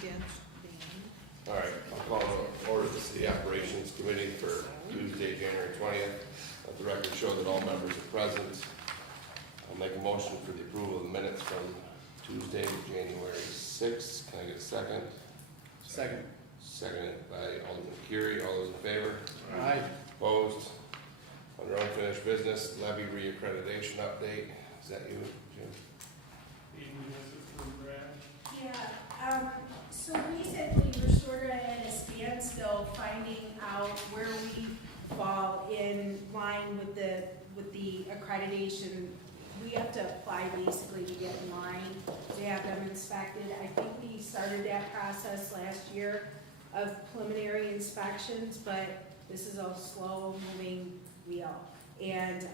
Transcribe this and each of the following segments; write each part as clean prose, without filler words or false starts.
against Dan. All right, I'll call to order the City Operations Committee for Tuesday, January 20th. Let the record show that all members are present. I'll make a motion for the approval of the minutes from Tuesday, January 6th. Can I get a second? Second. Seconded by Alderman Curie. All those in favor? Aye. Opposed? Under unfinished business, levy reaccreditation update. Is that you, Jim? Yeah, so recently we're sort of at a standstill finding out where we fall in line with the accreditation. We have to apply basically to get in line to have them inspected. I think we started that process last year of preliminary inspections, but this is a slow moving wheel. And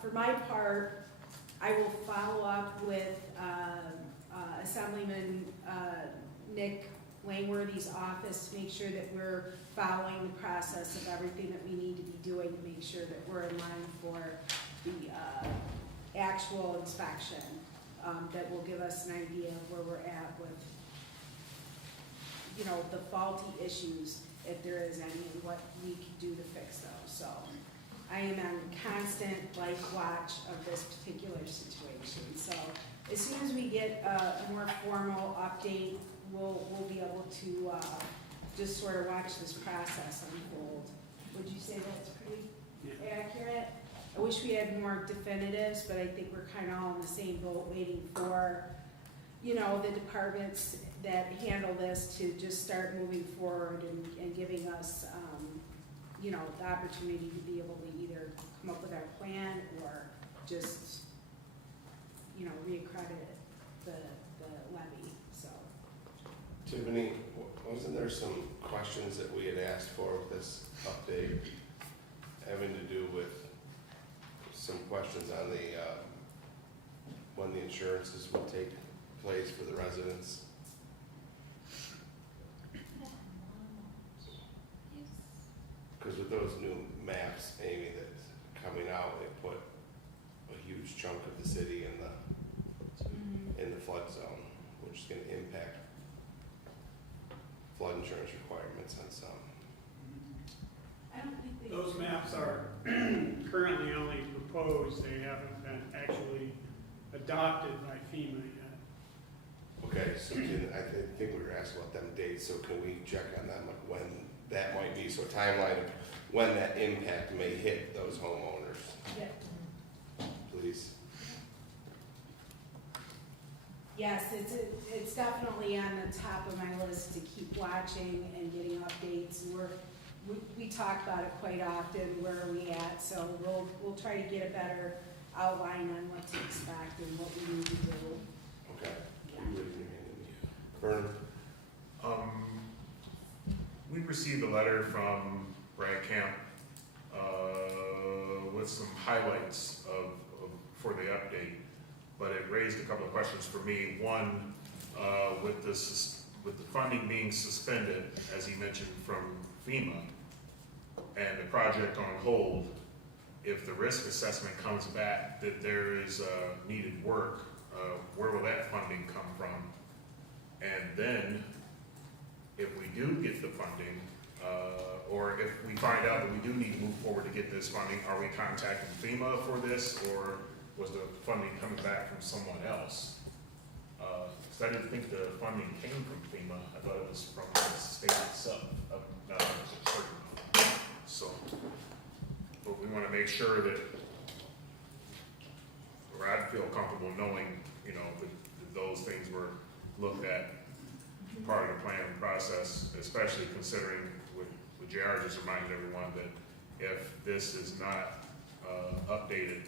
for my part, I will follow up with Assemblyman Nick Langworthy's office to make sure that we're following the process of everything that we need to be doing to make sure that we're in line for the actual inspection that will give us an idea of where we're at with, you know, the faulty issues, if there is any, and what we can do to fix those. So I am on constant watch of this particular situation. So as soon as we get a more formal update, we'll be able to just sort of watch this process unfold. Would you say that's pretty accurate? I wish we had more definitives, but I think we're kind of all in the same boat, waiting for, you know, the departments that handle this to just start moving forward and giving us, you know, the opportunity to be able to either come up with our plan or just, you know, reaccredit the levy. So, Tiffany, wasn't there some questions that we had asked for with this update having to do with some questions on the when the insurances would take place for the residents? Because with those new maps, Amy, that's coming out, they put a huge chunk of the city in the flood zone, which is going to impact flood insurance requirements on some. I don't think they. Those maps are currently only proposed, they haven't been actually adopted by FEMA yet. Okay, so I think we were asked about them dates, so can we check on them, like when that might be, so a timeline of when that impact may hit those homeowners, Yeah. please? Yes, it's definitely on the top of my list to keep watching and getting updates. We talk about it quite often, where are we at, so we'll try to get a better outline on what to expect and what we need to do. Okay. Yeah. Vern? We received a letter from Brad Camp with some highlights for the update, but it raised a couple of questions for me. One, with the funding being suspended, as he mentioned, from FEMA, and the project on hold, if the risk assessment comes back that there is needed work, where will that funding come from? And then, if we do get the funding, or if we find out that we do need to move forward to get this funding, are we contacting FEMA for this, or was the funding coming back from someone else? Because I didn't think the funding came from FEMA. I thought it was from the state itself. Not certain. So, but we want to make sure that, or I'd feel comfortable knowing, you know, that those things were looked at part of the planning process, especially considering what JR just reminded everyone that if this is not updated,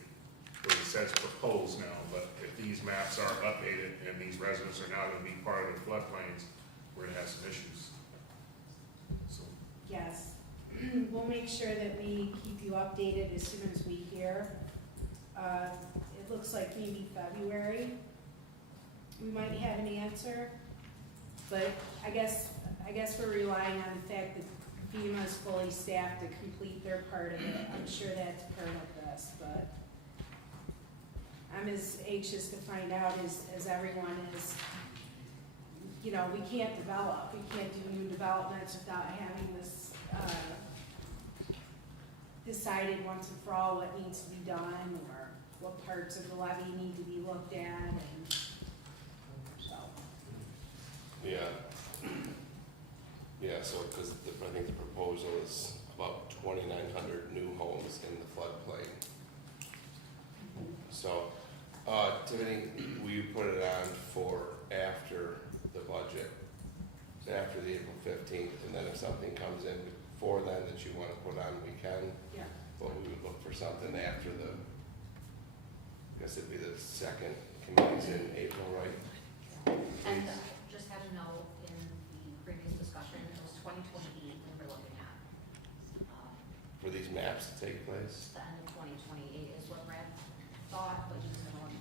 or it says proposed now, but if these maps are updated and these residents are now going to be part of the floodplains, we're going to have some issues. So. Yes, we'll make sure that we keep you updated as soon as we hear. It looks like maybe February we might have an answer, but I guess we're relying on the fact that FEMA is fully staffed to complete their part of it. I'm sure that's part of this, but I'm as anxious to find out as everyone is. you know, we can't develop, we can't do new developments without having this, decided once and for all what needs to be done, or what parts of the levy need to be looked at, and so. Yeah. Yeah, so, because I think the proposal is about 2,900 new homes in the floodplain. So, Tiffany, will you put it on for after the budget, after the April 15th, and then if something comes in before then that you want to put on, we can. Yeah. But we would look for something after the, I guess it'd be the second committee's in April, right? And just had to know, in the previous discussion, it was 2028 we were looking at. For these maps to take place? The end of 2028 is what Brad thought, but he's going.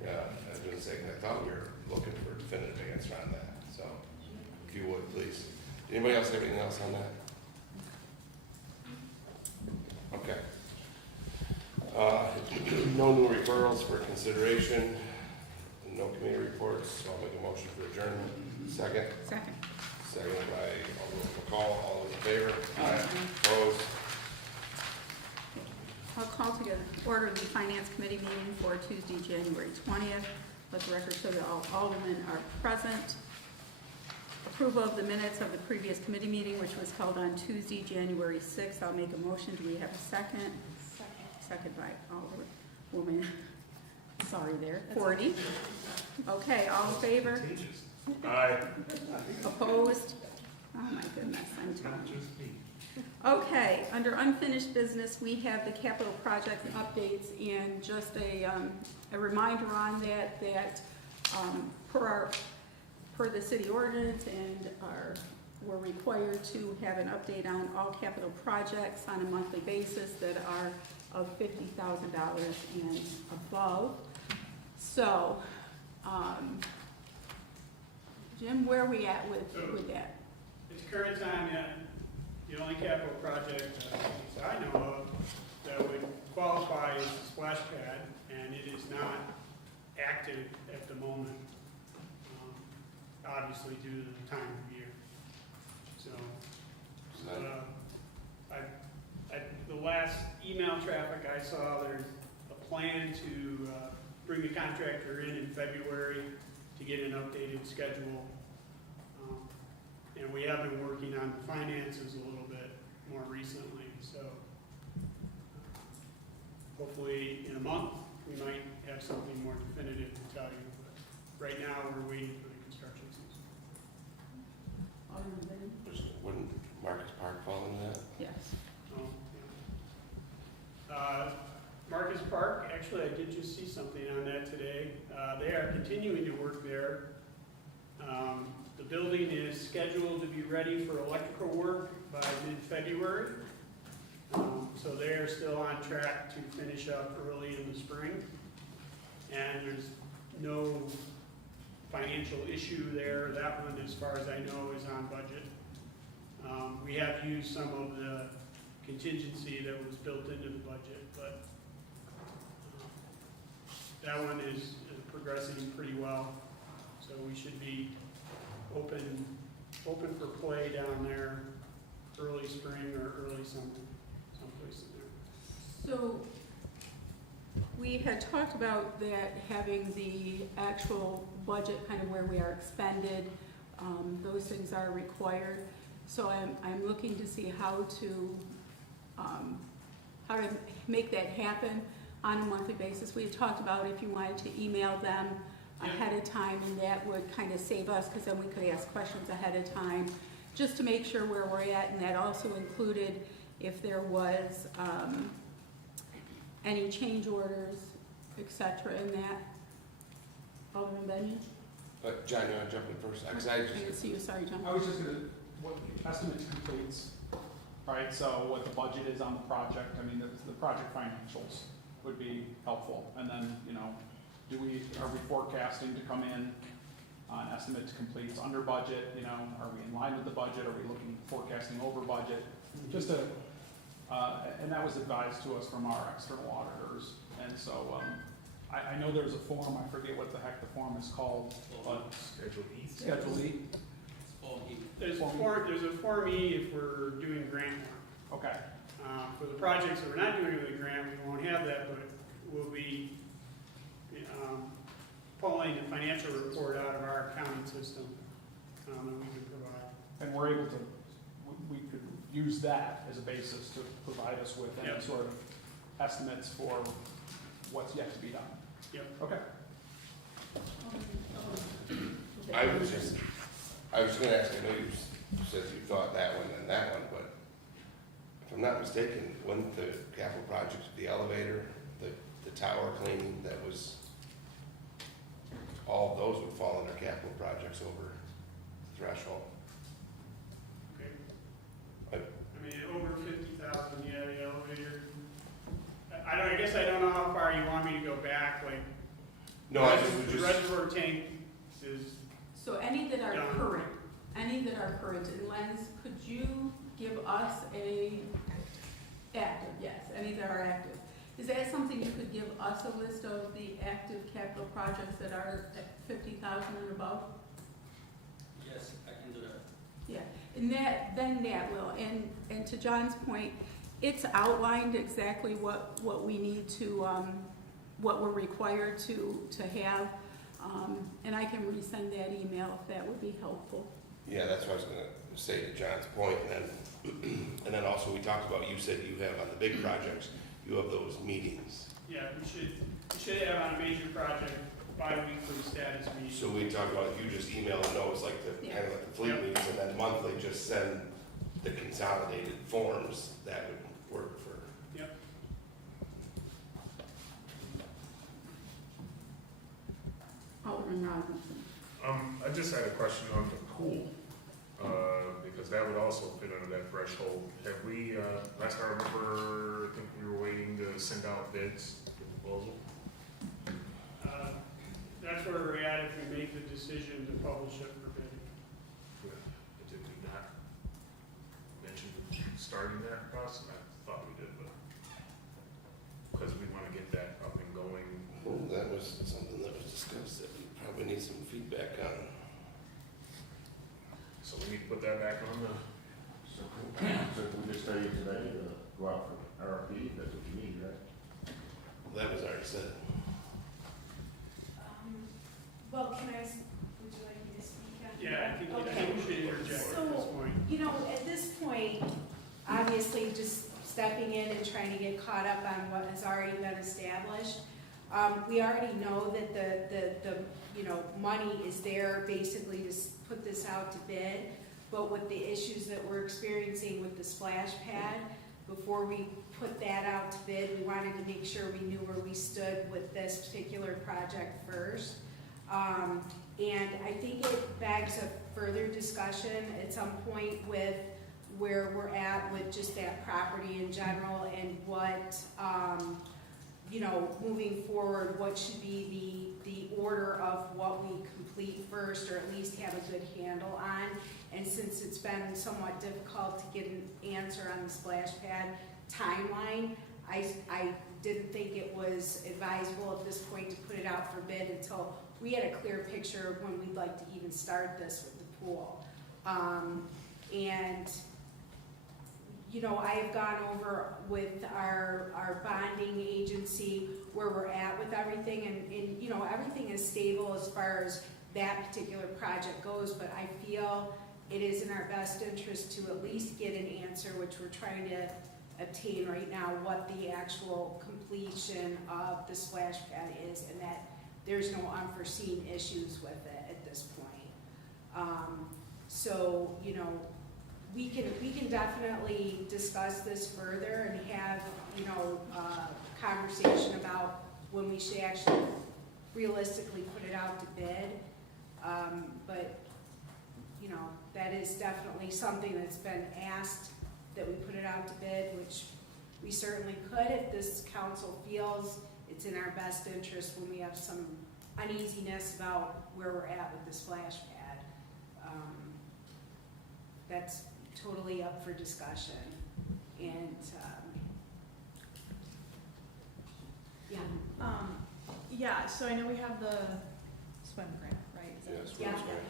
Yeah, I was gonna say, 'cause I thought we were looking for a definitive answer on that, so if you would, please. Anybody else have anything else on that? Okay. No new referrals for consideration, no committee reports, so I'll make a motion for adjournment. Second? Second. Second by Alderman McCall, all those in favor? Aye. Opposed? I'll call together, order the Finance Committee meeting for Tuesday, January 20th. Let the record show that all aldermen are present. Approval of the minutes of the previous committee meeting, which was held on Tuesday, January 6th. I'll make a motion. Do we have a second? Second by Alderwoman, sorry there, 40. Okay, all in favor? Aye. Opposed? Oh my goodness, I'm telling Not you. just me. Okay, under unfinished business, we have the capital project updates, and just a reminder on that, per the city ordinance and we're required to have an update on all capital projects on a monthly basis that are of $50,000 and above. So, Jim, where are we at with that? At the current time, the only capital project that I know of that would qualify is the splash pad, and it is not active at the moment, obviously due to the time of year. So, the last email traffic I saw, there's a plan to bring the contractor in February to get an updated schedule. And we have been working on the finances a little bit more recently, so hopefully in a month, we might have something more definitive to tell you. But right now, we're waiting for the construction season. Alderman Benton? Wouldn't Marcus Park fall into that? Yes. Oh, yeah. Marcus Park, actually, I did just see something on that today. They are continuing to work there. The building is scheduled to be ready for electrical work by mid-February. So they're still on track to finish up early in the spring. And there's no financial issue there. That one, as far as I know, is on budget. We have used some of the contingency that was built into the budget, but that one is progressing pretty well. So we should be open for play down there early spring or early summer, someplace in there. So, we had talked about that, having the actual budget kind of where we are expended, those things are required. So I'm looking to see how to make that happen on a monthly basis. We had talked about if you wanted to email them ahead of time, and that would kind of save us, because then we could ask questions ahead of time, just to make sure where we're at, and that also included if there was any change orders, et cetera, in that. Alderman Benyon? John, you want to jump in first? Because I didn't see you, sorry, John. I was just gonna, what estimates completes, right, so what the budget is on the project, I mean, the project financials would be helpful, and then, you know, are we forecasting to come in on estimates completes under budget, you know, are we in line with the budget, are we forecasting over budget? Just and that was advised to us from our external auditors, and so, I know there's a form, I forget what the heck the form is called, but Schedule E. Schedule E, There's a Form E if we're doing grant work. okay, For the projects that we're not doing with a grant, we won't have that, but we'll be pulling the financial report out of our accounting system that we can provide. and we're able to, we could use that as a basis to provide us with any Yep. sort of estimates for what's yet to be done. Yep. Okay. I was just gonna ask, I know you said you thought that one and that one, but if I'm not mistaken, wasn't the capital projects, the elevator, the tower cleaning, that was, all of those would fall under capital projects over threshold. Okay. I- I mean, over 50,000, yeah, the elevator. I guess I don't know how far you want me to go back, like. No, I just would The just, reservoir tank is, So any that are Done. current, and Lenz, could you give us active, yes, any that are active? Is that something you could give us a list of the active capital projects that are at 50,000 and above? Yes, I can do that. Yeah, and then that will, and to John's point, it's outlined exactly what we need to, what we're required to have, and I can resend that email if that would be helpful. yeah, that's what I was gonna say to John's point, and then also we talked about, you said you have on the big projects, you have those meetings. yeah, we should have on a major project bi-weekly status meeting. So we talked about if you just email the notes, like the, kind of like the fleet Yep. meetings, and then monthly just send the consolidated forms, that would work for. Yep. Alderman Robinson. I just had a question on the pool, because that would also fit under that threshold. Have we, last I remember, I think we were waiting to send out bids for proposal. That's where we're at if we make the decision to publish it for bidding. Did we not mention starting that process? I thought we did, but, because we want to get that up and going. Well, that was something that was discussed, that we probably need some feedback on. So we need to put that back on the, So we just tell you today to go out for RFP, that's what you need, right? That was already said. Well, would you like me to speak on? Yeah, I think Okay. we should interject at this So, point. you know, at this point, obviously just stepping in and trying to get caught up on what has already been established. We already know that the money is there basically to put this out to bid. But with the issues that we're experiencing with the splash pad, before we put that out to bid, we wanted to make sure we knew where we stood with this particular project first. And I think it begs a further discussion at some point with where we're at with just that property in general and what, moving forward, what should be the order of what we complete first, or at least have a good handle on. And since it's been somewhat difficult to get an answer on the splash pad timeline, I didn't think it was advisable at this point to put it out for bid until we had a clear picture of when we'd like to even start this with the pool. I have gone over with our bonding agency where we're at with everything, and everything is stable as far as that particular project goes, but I feel it is in our best interest to at least get an answer, which we're trying to obtain right now, what the actual completion of the splash pad is, and that there's no unforeseen issues with it at this point. We can definitely discuss this further and have, conversation about when we should actually realistically put it out to bid. But that is definitely something that's been asked, that we put it out to bid, which we certainly could if this council feels it's in our best interest when we have some uneasiness about where we're at with the splash pad. That's totally up for discussion. And, yeah. Yeah, so I know we have the swim grant, right? Is that- Yes, Yeah. Rosemary.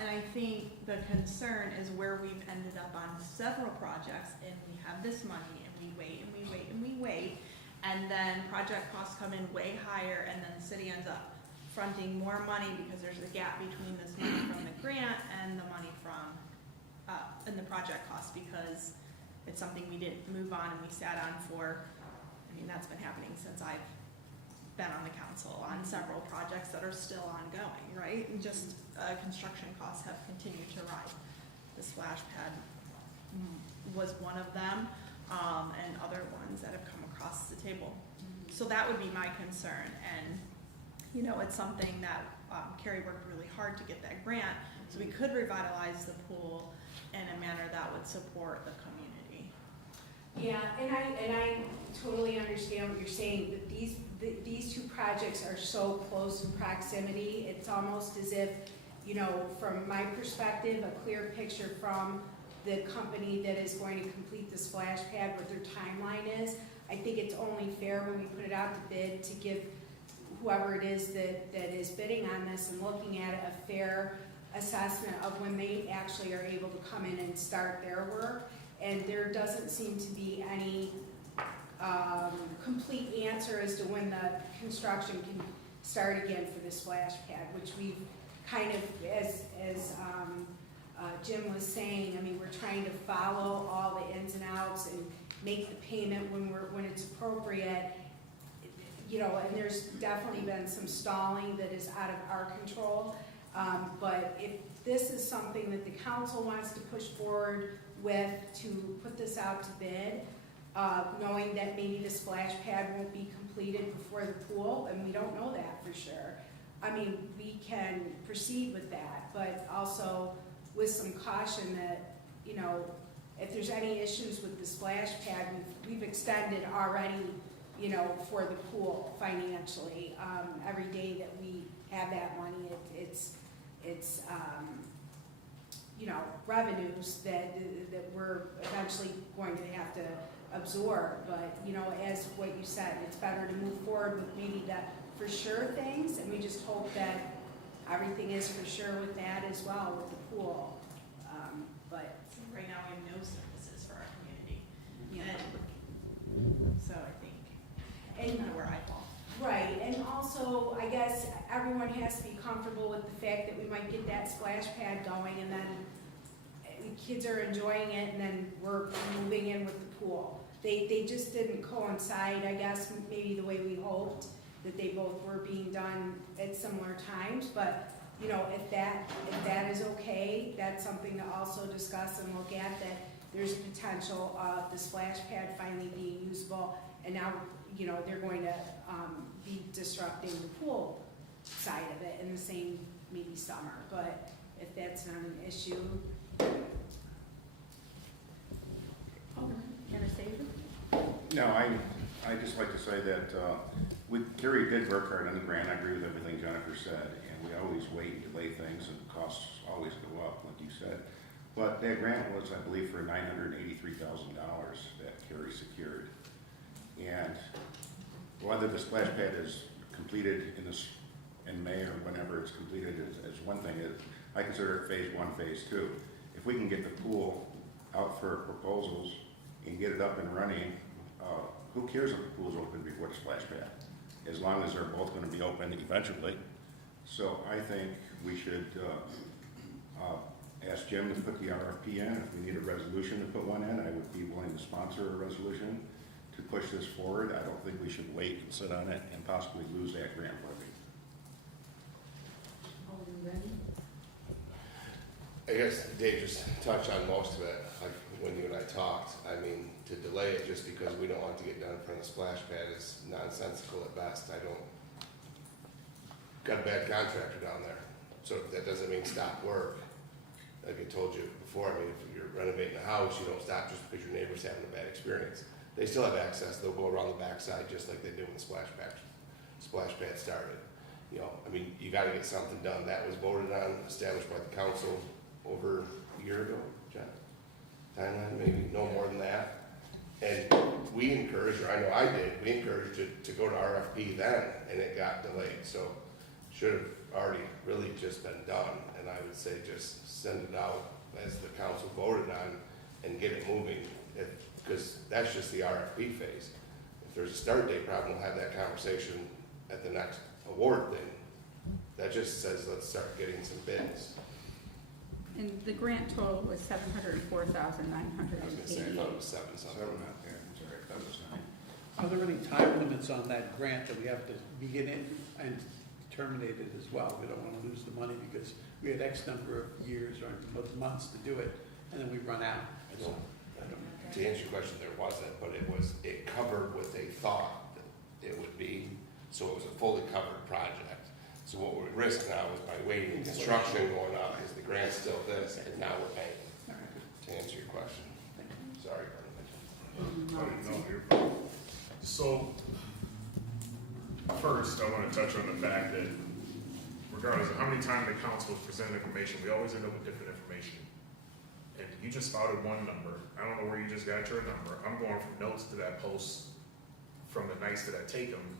And I think the concern is where we've ended up on several projects and we have this money and we wait and we wait and we wait. And then project costs come in way higher and then the city ends up fronting more money because there's a gap between this money from the grant and the money from, and the project costs because it's something we didn't move on and we sat on for, I mean, that's been happening since I've been on the council on several projects that are still ongoing, right? And just construction costs have continued to rise. The splash pad was one of them, and other ones that have come across the table. So that would be my concern, and you know, it's something that Carrie worked really hard to get that grant, so we could revitalize the pool in a manner that would support the community. Yeah, and I totally understand what you're saying, but these two projects are so close in proximity, it's almost as if, you know, from my perspective, a clear picture from the company that is going to complete the splash pad, what their timeline is. I think it's only fair when we put it out to bid to give whoever it is that is bidding on this and looking at it a fair assessment of when they actually are able to come in and start their work. And there doesn't seem to be any complete answer as to when the construction can start again for the splash pad, which we've kind of, as Jim was saying, I mean, we're trying to follow all the ins and outs and make the payment when it's appropriate. You know, and there's definitely been some stalling that is out of our control. But if this is something that the council wants to push forward with to put this out to bid, knowing that maybe the splash pad won't be completed before the pool, and we don't know that for sure. I mean, we can proceed with that, but also with some caution that, you know, if there's any issues with the splash pad, we've extended already, you know, for the pool financially. Every day that we have that money, it's you know, revenues that we're eventually going to have to absorb. But, you know, as what you said, it's better to move forward with maybe the for sure things, and we just hope that everything is for sure with that as well, with the pool. But So right now we have no services for our community. yeah. And so I think that's And kind of where I fall. right, and also, I guess everyone has to be comfortable with the fact that we might get that splash pad going, and then the kids are enjoying it, and then we're moving in with the pool. They just didn't coincide, I guess, maybe the way we hoped, that they both were being done at similar times, but, you know, if that is okay, that's something to also discuss and look at, that there's a potential of the splash pad finally being usable, and now, you know, they're going to be disrupting the pool side of it in the same maybe summer, but if that's not an issue. Anastasia? No, I just like to say that Carrie did work hard on the grant. I agree with everything Jennifer said, and we always wait and delay things, and costs always go up, like you said. But that grant was, I believe, for $983,000 that Carrie secured. And whether the splash pad is completed in May or whenever it's completed is one thing. I consider it phase 1, phase 2. If we can get the pool out for proposals and get it up and running, who cares if the pool's open before the splash pad? As long as they're both going to be open eventually. So I think we should ask Jim to put the RFP in. If we need a resolution to put one in, I would be willing to sponsor a resolution to push this forward. I don't think we should wait and sit on it and possibly lose that grant funding. I guess Dave just touched on most of it, like when you and I talked. I mean, to delay it just because we don't want it to get done in front of the splash pad is nonsensical at best. Got a bad contractor down there, so that doesn't mean stop work. Like I told you before, I mean, if you're renovating a house, you don't stop just because your neighbor's having a bad experience. They still have access. They'll go around the backside just like they did when the splash pad started. You know, I mean, you gotta get something done. That was voted on, established by the council over a year ago, John? Timeline, maybe no more than that. And we encouraged, or I know I did, we encouraged it to go to RFP then, and it got delayed, so should have already really just been done, and I would say just send it out as the council voted on and get it moving, because that's just the RFP phase. If there's a start date problem, we'll have that conversation at the next award thing. That just says, let's start getting some bids. And the grant total was $704,988. I was gonna say, I thought it was seven something. I'm sorry, that was not. Are there any time limits on that grant that we have to begin it and terminate it as well? We don't want to lose the money because we had X number of years or months to do it, and then we run out. So, To answer your question, there wasn't, but it covered what they thought that it would be, so it was a fully covered project. So what we risk now is by waiting, construction going up, is the grant's still this, and now we're paying, to answer your question. Sorry, Bernie. No, you're fine. So, first, I want to touch on the fact that regardless of how many times the council has presented information, we always end up with different information. And you just spouted one number. I don't know where you just got your number. I'm going from notes to that post from the nights that I take them,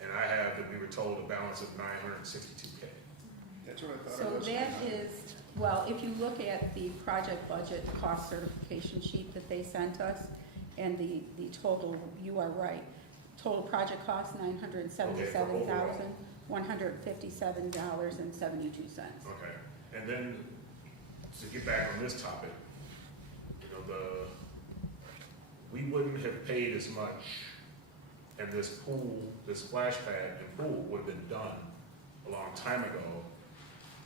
and I have that we were told a balance of $962K. That's what I thought So it was. that is, well, if you look at the project budget cost certification sheet that they sent us, and the total, you are right, total project cost, $977,157.72. Okay, and then to get back on this topic, you know, we wouldn't have paid as much, and this pool, this splash pad and pool would have been done a long time ago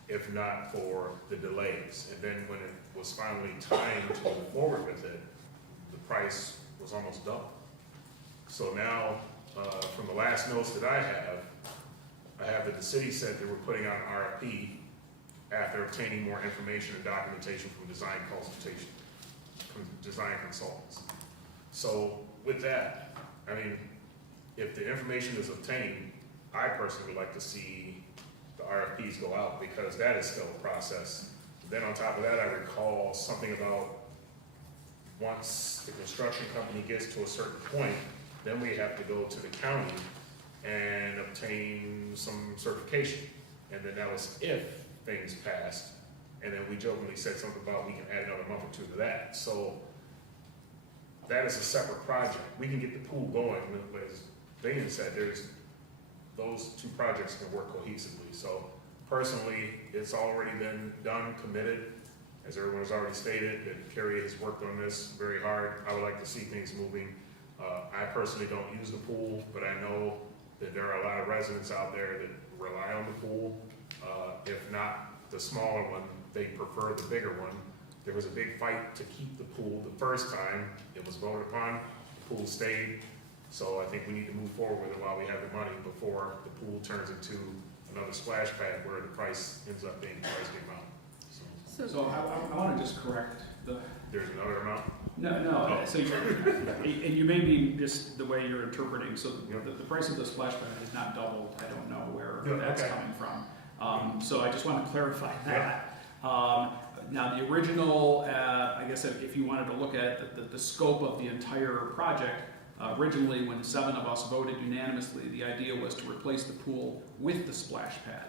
if not for the delays. And then when it was finally time to move forward with it, the price was almost double. So now, from the last notes that I have that the city said they were putting out an RFP after obtaining more information and documentation from design consultants. So with that, I mean, if the information is obtained, I personally would like to see the RFPs go out because that is still a process. Then on top of that, I recall something about once the construction company gets to a certain point, then we have to go to the county and obtain some certification. And then that was if things passed. And then we jokingly said something about we can add another month or two to that. So that is a separate project. We can get the pool going, as Dana said, those two projects can work cohesively. So personally, it's already been done, committed. As everyone has already stated, that Kerry has worked on this very hard. I would like to see things moving. I personally don't use the pool, but I know that there are a lot of residents out there that rely on the pool. If not the smaller one, they prefer the bigger one. There was a big fight to keep the pool the first time it was voted upon. The pool stayed. So I think we need to move forward with it while we have the money before the pool turns into another splash pad where the price ends up being twice the amount. So I want to just correct There's another amount? No, so and you may be just the way you're interpreting, so the price of the splash pad has not doubled. I don't know where that's coming from. So I just want to clarify that. Now the original, I guess if you wanted to look at the scope of the entire project, originally when 7 of us voted unanimously, the idea was to replace the pool with the splash pad.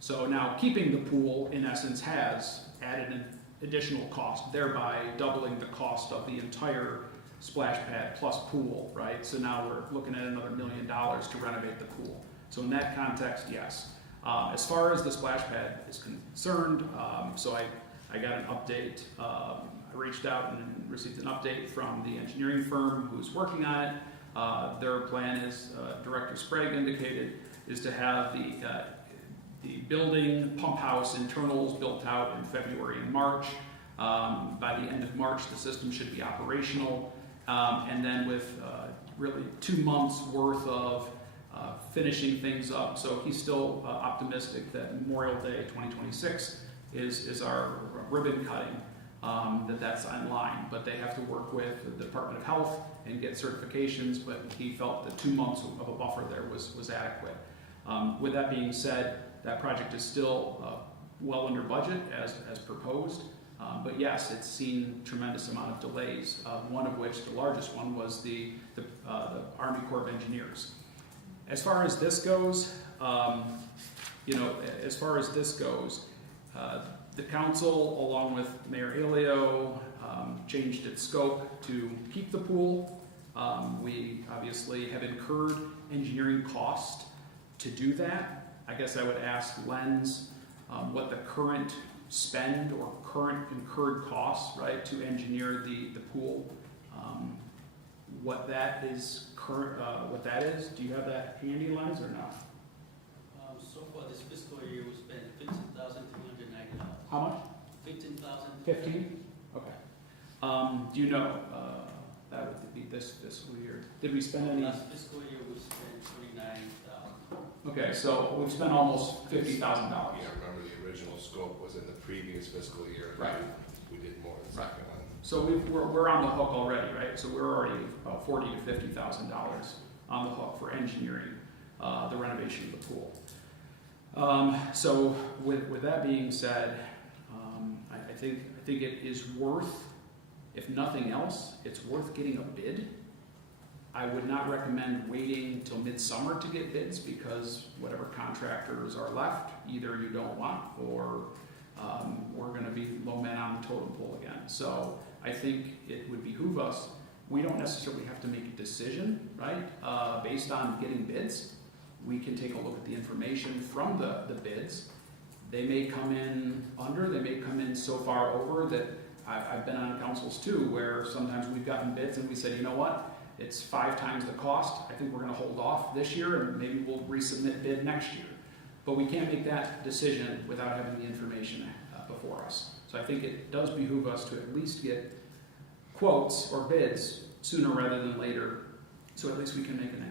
So now keeping the pool, in essence, has added an additional cost, thereby doubling the cost of the entire splash pad plus pool, right? So now we're looking at another $1 million to renovate the pool. So in that context, yes. As far as the splash pad is concerned, so I got an update. I reached out and received an update from the engineering firm who's working on it. Their plan is, Director Sprague indicated, is to have the building pump house internals built out in February and March. By the end of March, the system should be operational. And then with really 2 months worth of finishing things up. So he's still optimistic that Memorial Day 2026 is our ribbon cutting, that's in line. But they have to work with the Department of Health and get certifications, but he felt that 2 months of a buffer there was adequate. With that being said, that project is still well under budget as proposed. But yes, it's seen tremendous amount of delays, one of which, the largest one, was the Army Corps of Engineers. As far as this goes, the council, along with Mayor Ilio, changed its scope to keep the pool. We obviously have incurred engineering cost to do that. I guess I would ask Lenz what the current spend or current incurred costs, right, to engineer the pool, what that is what that is. Do you have that handy, Lenz, or not? So far this fiscal year, we spent $15,390. How much? 15,000. 15? Okay. Do you know, that would be this fiscal year. Did we spend any? Last fiscal year, we spent 29,000. Okay, so we've spent almost $50,000. Yeah, remember the original scope was in the previous fiscal year. Right. We did more than Right. second one. So we're on the hook already, right? So we're already about $40,000 to $50,000 on the hook for engineering the renovation of the pool. So with that being said, I think it is worth, if nothing else, it's worth getting a bid. I would not recommend waiting till midsummer to get bids, because whatever contractors are left, either you don't want, or we're gonna be low men on the totem pole again. So I think it would behoove us, we don't necessarily have to make a decision, right, based on getting bids. We can take a look at the information from the bids. They may come in under, they may come in so far over that I've been on councils too, where sometimes we've gotten bids and we say, you know what, it's 5 times the cost. I think we're gonna hold off this year and maybe we'll resubmit bid next year. But we can't make that decision without having the information before us. So I think it does behoove us to at least get quotes or bids sooner rather than later, so at least we can make an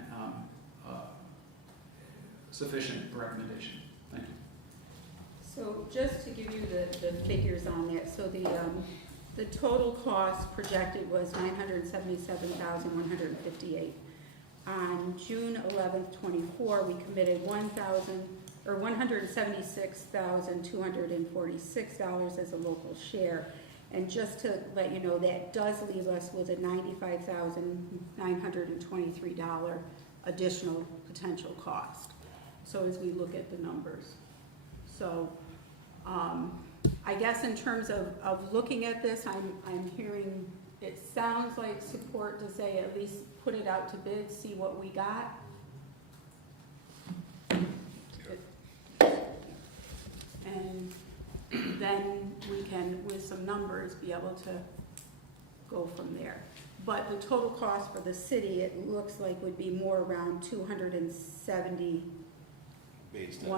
sufficient recommendation. Thank you. So just to give you the figures on that, so the total cost projected was $977,158. On June 11th, 24, we committed $176,246 as a local share. And just to let you know, that does leave us with a $95,923 additional potential cost. So as we look at the numbers. So I guess in terms of looking at this, I'm hearing, it sounds like support to say at least put it out to bid, see what we got. And then we can, with some numbers, be able to go from there. But the total cost for the city, it looks like would be more around $271,000, Based based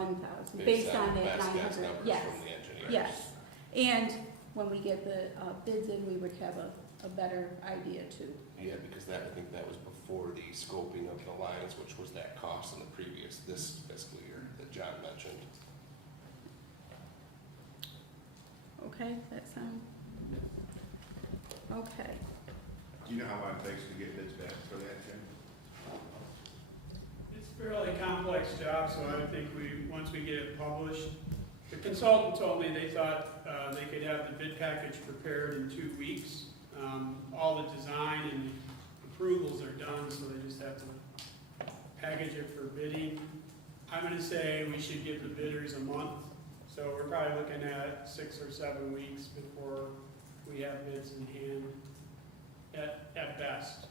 on that best guess 900, numbers yes, from the engineers. yes. And when we get the bids in, we would have a better idea too. Yeah, because I think that was before the scoping of the lines, which was that cost in the this fiscal year that John mentioned. Okay, that sound, okay. Do you know how long it takes to get bids back for that, Jim? It's a fairly complex job, so I think once we get it published, the consultant told me they thought they could have the bid package prepared in 2 weeks. All the design and approvals are done, so they just have to package it for bidding. I'm gonna say we should give the bidders a month, so we're probably looking at 6 or 7 weeks before we have bids in hand, at best.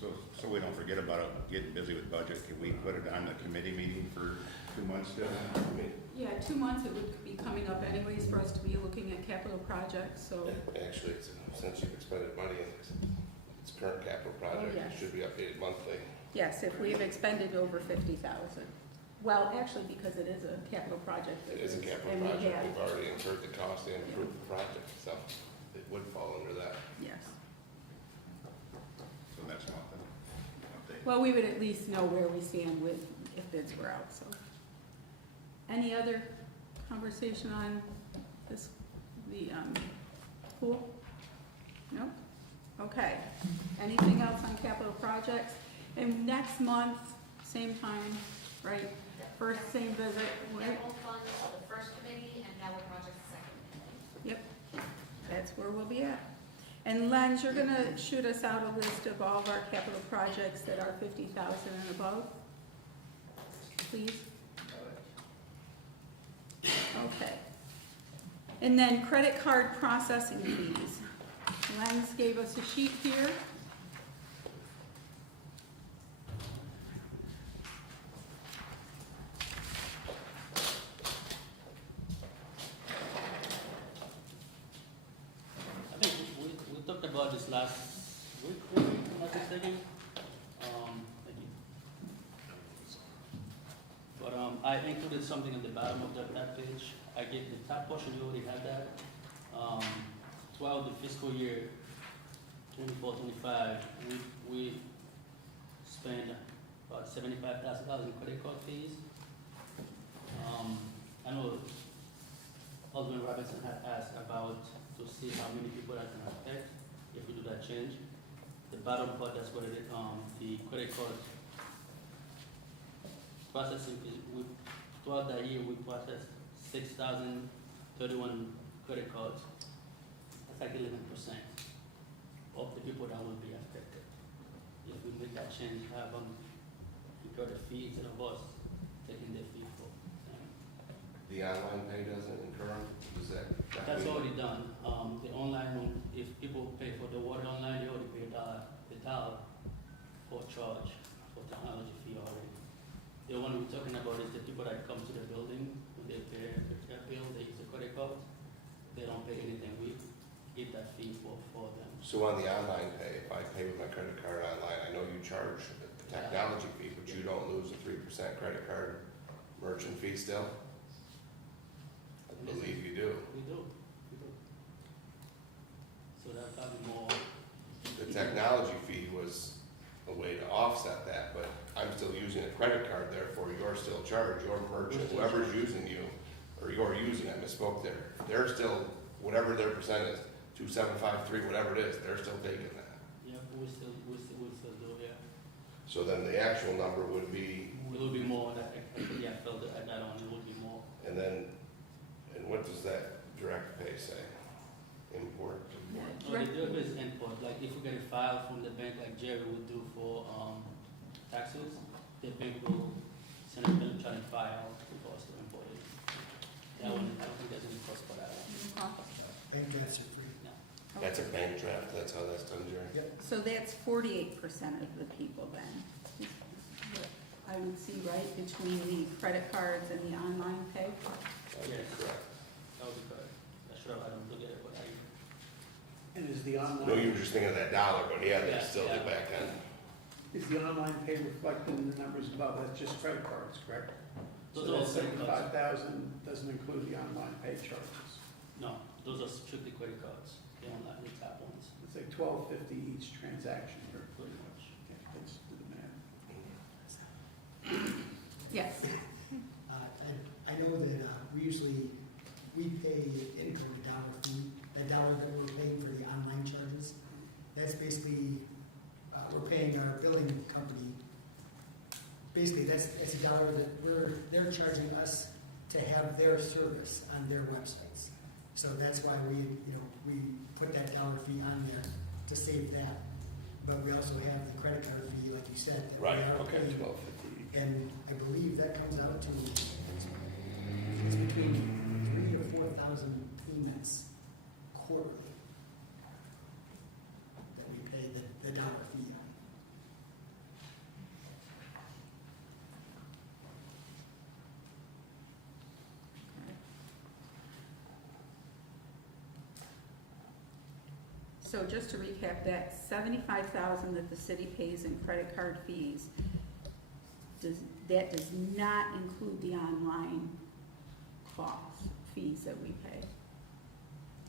So we don't forget about it, getting busy with budget, can we put it on the committee meeting for 2 months still? I mean, Yeah, 2 months, it would be coming up anyways for us to be looking at capital projects, so. actually, since you've expended money in its current capital project, yes. it should be updated monthly. Yes, if we've expended over 50,000. Well, actually, because it is a capital project. It is a capital and we project, have- we've already incurred the cost and approved the project, so it would fall under that. Yes. So that's nothing. Update. Well, we would at least know where we stand with, if bids were out, so. Any other conversation on this, the pool? No? Okay. Anything else on capital projects? And next month, same time, right? First, same visit, right? Capital fund, the first committee, and capital projects, the second committee. we'll be at. And Lens, you're gonna shoot us out a list of all of our capital projects that are 50,000 and above, please? Okay. And then credit card processing fees. Lens gave us a sheet here. I think we talked about this last week, maybe, if I'm not mistaken. Thank you. But, I included something at the bottom of that page. I gave the top portion, you already had that. Throughout the fiscal year 24-25, we spent about $75,000 in credit card fees. I know Alderman Robinson had asked about to see how many people that can affect if we do that change. The bottom part, that's what it is, the credit card processing fees. Throughout that year, we processed 6,031 credit cards. That's like 11% of the people that will be affected. If we make that change, have them incur the fee instead of us taking their fee for. The online pay doesn't incur, is that? That's already done. The online one, if people pay for the water online, they already pay the dollar for charge, for technology fee already. The one we're talking about is the people that come to the building, when they pay their bill, they use the credit card, they don't pay anything, we give that fee for them. So on the online pay, if I pay with my credit card online, I know you charge the technology fee, but you don't lose a 3% credit card merchant fee still? I believe you do. We do. So that's probably more. The technology fee was a way to offset that, but I'm still using a credit card, therefore you're still charged, your merchant, whoever's using you, or you're using, I misspoke there, they're still, whatever their percent is, 2753, whatever it is, they're still taking that. Yeah, we still do, yeah. So then the actual number would be, It will be more, yeah, I felt that on, it will be more. and then, and what does that direct pay say? Import? No, the deal is import, like if we get a file from the bank like Jerry would do for, taxes, the bank will send an electronic file for us to import it. That one, I don't think there's any cost for that. Bank drafts are free. That's a bank draft, that's how that's done, Jerry? Yep. So that's 48% of the people then. I would see, right, between the credit cards and the online pay? That would be Yes. correct. That would be good. I should have, I don't look at it, but I. And is the online? No, you were just thinking of that dollar, but yeah, Yeah, there's still the yeah. back end. Is the online pay reflected in the numbers above? That's just credit cards, correct? Those So are all that credit cards. 75,000 doesn't include the online pay charges. No, those are strictly credit cards, the online, the top ones, It's like $12.50 each transaction, or pretty much. let's do the math. Yes. I know that we pay incur the dollar fee, that dollar that we're paying for the online charges. That's basically, we're paying our billing company. Basically, that's a dollar that they're charging us to have their service on their websites. So that's why we put that dollar fee on there to save that. But we also have the credit card fee, like you said. that we Right, are okay, paying. 1250. And I believe that comes out to, it's between 3,000 to 4,000 payments quarterly that we pay the dollar fee on. So just to recap, that 75,000 that the city pays in credit card fees, that does not include the online costs, fees that we pay.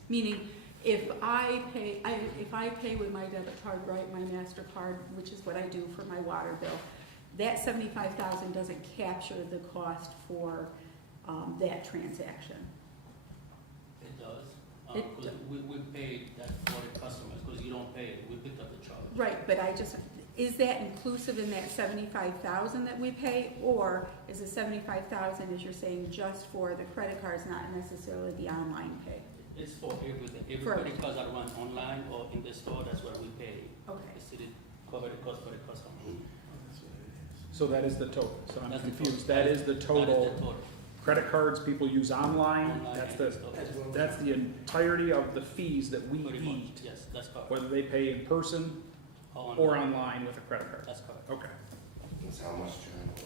Meaning, if I pay with my debit card, right, my MasterCard, which is what I do for my water bill, that 75,000 doesn't capture the cost for that transaction. It does. It Because we paid that for the customers, because you don't pay it, we picked up the charge. Right, but is that inclusive in that 75,000 that we pay, or is the 75,000, as you're saying, just for the credit cards, not necessarily the online pay? It's for everything. Every For credit cards that run online or in the store, that's what we pay. Okay. The city cover the cost for the customer. So that is the total, so I'm That's the confused, total. that is the That is total. the total. Credit cards people use online, Online that's and the, store. that's the entirety of the fees that we Pretty much, eat, yes, that's correct. whether they pay in person or online with a credit card. That's correct. Okay, That's how much, John, was,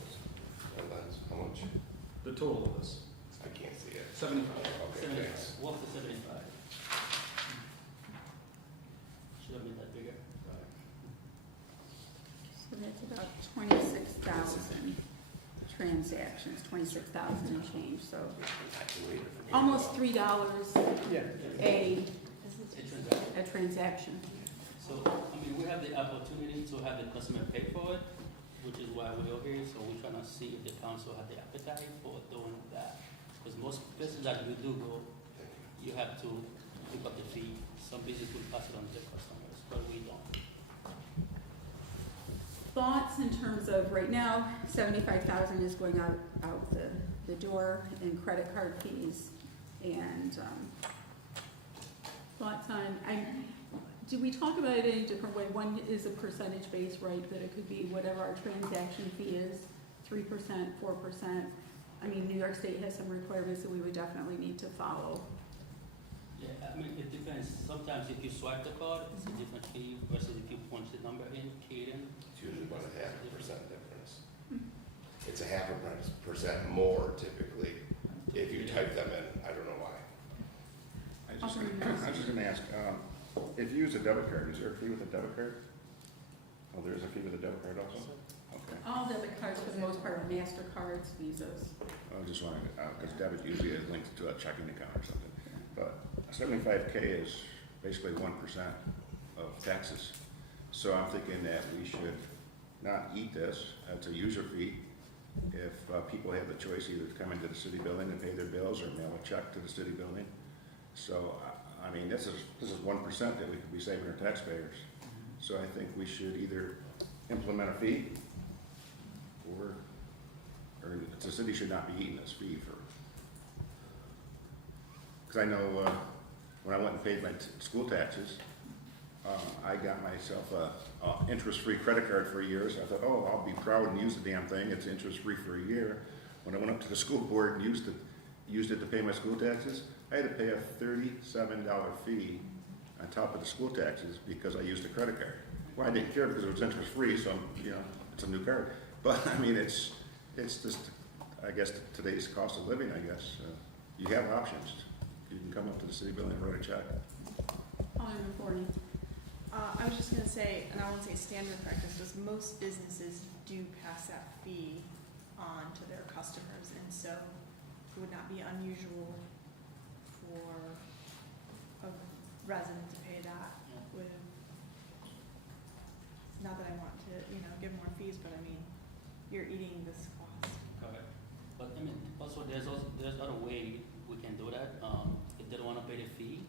or that's how much? the total of this, I can't see it. 75. Okay, thanks. 75, what's the 75? Should have made that bigger. So that's about 26,000 transactions, 26,000 and change, so almost $3 Yeah. a It's transaction. transaction. So, I mean, we have the opportunity to have the customer pay for it, which is why we're here, so we're trying to see if the council have the appetite for doing that. Because most places that we do go, you have to pick up the fee. Some places will pass it on to the customers, but we don't. Thoughts in terms of, right now, 75,000 is going out the door in credit card fees. And thoughts on, did we talk about it in a different way? One is a percentage base, right, that it could be whatever our transaction fee is, 3%, 4%. I mean, New York State has some requirements that we would definitely need to follow. Yeah, I mean, it depends. Sometimes if you swipe the card, it's a different fee versus if you punch the number in, key it in. It's usually about a 0.5% difference. It's a 0.5% more typically if you type them in. I don't know why. I was just gonna ask, if you use a debit card, is there a fee with a debit card? Oh, there is a fee with a debit card also? Okay. All debit cards, for the most part, are MasterCards, Visas. I was just wondering, because debit usually is linked to a checking account or something. But 75K is basically 1% of taxes. So I'm thinking that we should not eat this. It's a user fee. If people have the choice either to come into the city building and pay their bills or mail a check to the city building. So, I mean, this is 1% that we could be saving our taxpayers. So I think we should either implement a fee or the city should not be eating this fee for. Because I know when I went and paid my school taxes, I got myself a interest-free credit card for a year. So I thought, oh, I'll be proud and use the damn thing. It's interest-free for a year. When I went up to the school board and used it to pay my school taxes, I had to pay a $37 fee on top of the school taxes because I used a credit card. Well, I didn't care because it was interest-free, so it's a new card. But I mean, it's just, I guess, today's cost of living. I guess you have options. You can come up to the city building and write a check. Alderman Forney. I was just gonna say, and I won't say standard practice, but most businesses do pass that fee on to their customers, and so it would not be unusual for a resident to pay that with, not that I want to, give more fees, but I mean, you're eating this cost. Correct. But I mean, also there's other way we can do that. If they don't want to pay the fee,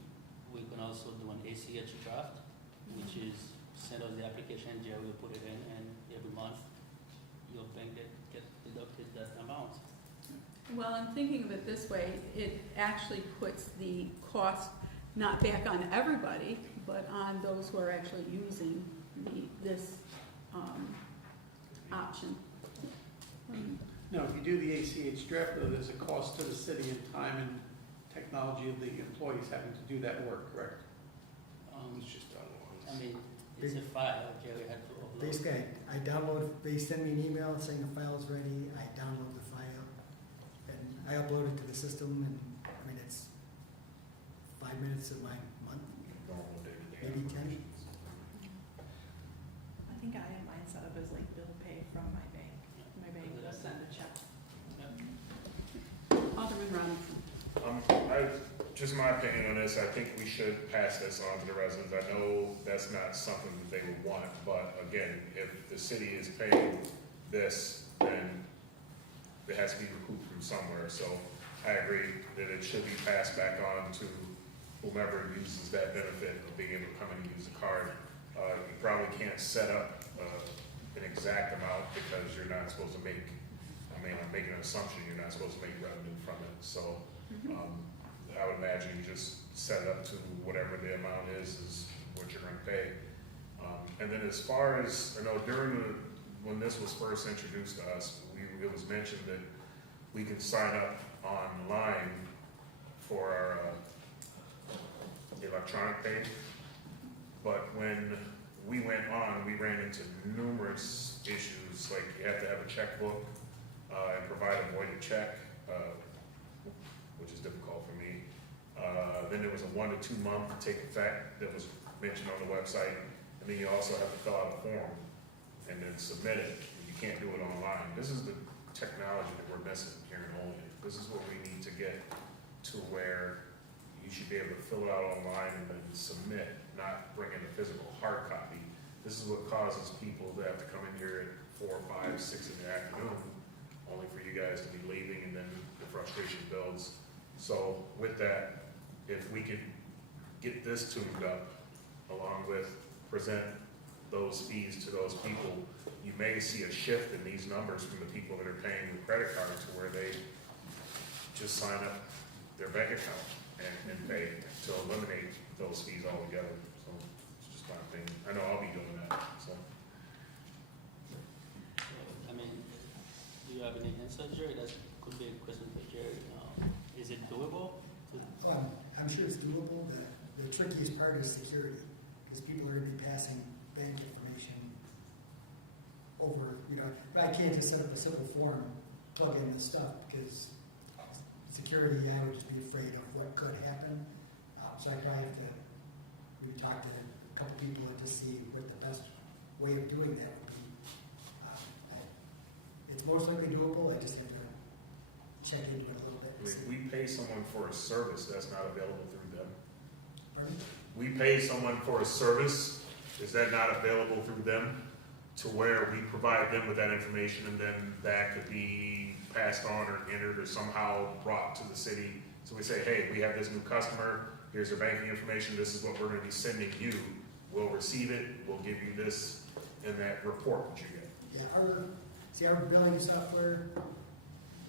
we can also do an ACH draft, which is send us the application, Jerry will put it in, and every month your bank get deducted that amount. Well, I'm thinking of it this way, it actually puts the cost not back on everybody, but on those who are actually using this option. No, if you do the ACH draft, though, there's a cost to the city in time and technology of the employees having to do that work, correct? It's just done once. I mean, it's a file, Jerry had to upload. Basically, I download, they send me an email saying the file's ready, I download the file, and I upload it to the system, and, I mean, it's 5 minutes of my month, maybe 10. I think I have mine set up as like bill pay from my bank. My bank will send a check. Alderman Robinson. Just my opinion on this, I think we should pass this on to the residents. I know that's not something that they would want, but again, if the city is paying this, then it has to be recouped from somewhere. So I agree that it should be passed back on to whomever uses that benefit of being able to come in and use the card. You probably can't set up an exact amount because you're not supposed to make, I'm making an assumption, you're not supposed to make revenue from it. So I would imagine you just set it up to whatever the amount is what you're gonna pay. And then as far as, I know when this was first introduced to us, it was mentioned that we can sign up online for our electronic pay. But when we went on, we ran into numerous issues, like you have to have a checkbook and provide a voided check, which is difficult for me. Then there was a 1 to 2 month take effect that was mentioned on the website. And then you also have to fill out a form and then submit it. You can't do it online. This is the technology that we're missing here in Olean. This is what we need to get to where you should be able to fill it out online and then submit, not bring in a physical hard copy. This is what causes people to have to come in here at 4, 5, 6 in the afternoon, only for you guys to be leaving, and then the frustration builds. So with that, if we could get this tuned up, along with present those fees to those people, you may see a shift in these numbers from the people that are paying with credit card to where they just sign up their bank account and pay to eliminate those fees altogether. So it's just my opinion. I know I'll be doing that, so. I mean, do you have any insight, Jerry? That could be a question for Jerry. Is it doable? I'm sure it's doable, but the trickiest part is security, because people are going to be passing bank information over, but I can't just set up a simple form, plug in the stuff, because security, I would just be afraid of what could happen. So I probably have to maybe talk to a couple people and just see what the best way of doing that would be. It's most likely doable, I just have to check into it a little bit. If we pay someone for a service, that's not available through them. Pardon? We pay someone for a service, is that not available through them? To where we provide them with that information and then that could be passed on or entered or somehow brought to the city. So we say, hey, we have this new customer, here's their banking information, this is what we're gonna be sending you. We'll receive it, we'll give you this in that report that you get. Yeah, our billing software,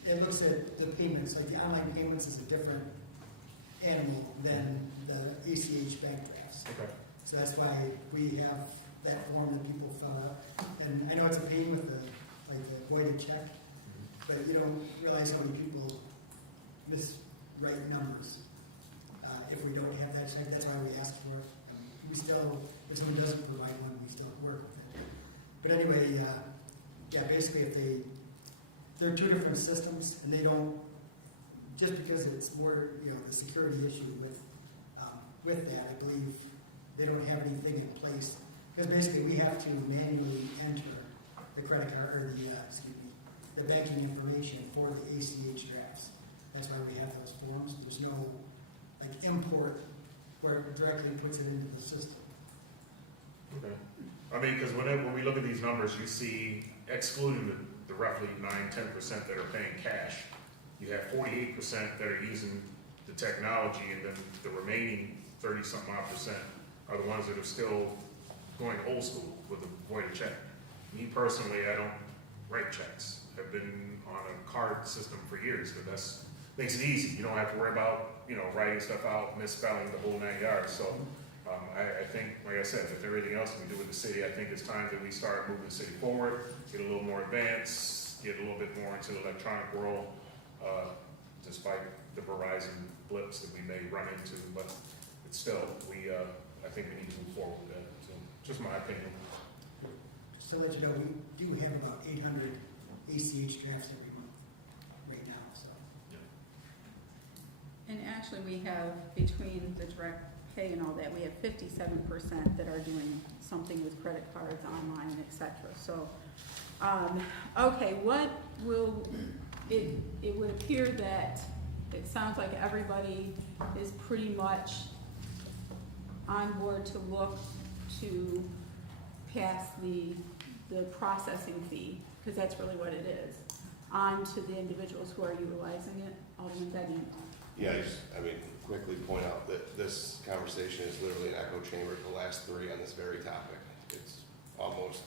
it looks at the payments, like the online payments is a different animal than the ACH bank drafts. Okay. So that's why we have that form that people fill out. And I know it's a pain with the voided check, but you don't realize how many people miswrite numbers. If we don't have that check, that's why we ask for it. We still, if someone doesn't provide one, we still work with it. But anyway, basically if there are two different systems and they don't, just because it's more, the security issue with that, I believe they don't have anything in place. Because basically we have to manually enter the credit card, or the banking information for the ACH drafts. That's why we have those forms. There's no import where it directly puts it into the system. Okay. I mean, because when we look at these numbers, you see, excluding the roughly 9-10% that are paying cash, you have 48% that are using the technology, and then the remaining 30-something odd percent are the ones that are still going old school with a voided check. Me personally, I don't write checks. I've been on a card system for years, because that makes it easy. You don't have to worry about, writing stuff out, misspelling the whole 9 yards. So I think, like I said, with everything else we do with the city, I think it's time that we start moving the city forward, get a little more advanced, get a little bit more into the electronic world, despite the Verizon blips that we may run into. But it's still, I think we need to move forward with that. So, just my opinion. Just to let you know, we do have about 800 ACH drafts every month right now. So. And actually, we have, between the direct pay and all that, we have 57% that are doing something with credit cards, online, et cetera. So, okay, what will, it would appear that it sounds like everybody is pretty much on board to look to pass the processing fee, because that's really what it is, on to the individuals who are utilizing it. Alderman Betty. Yeah, quickly point out that this conversation is literally an echo chamber of the last three on this very topic. It's almost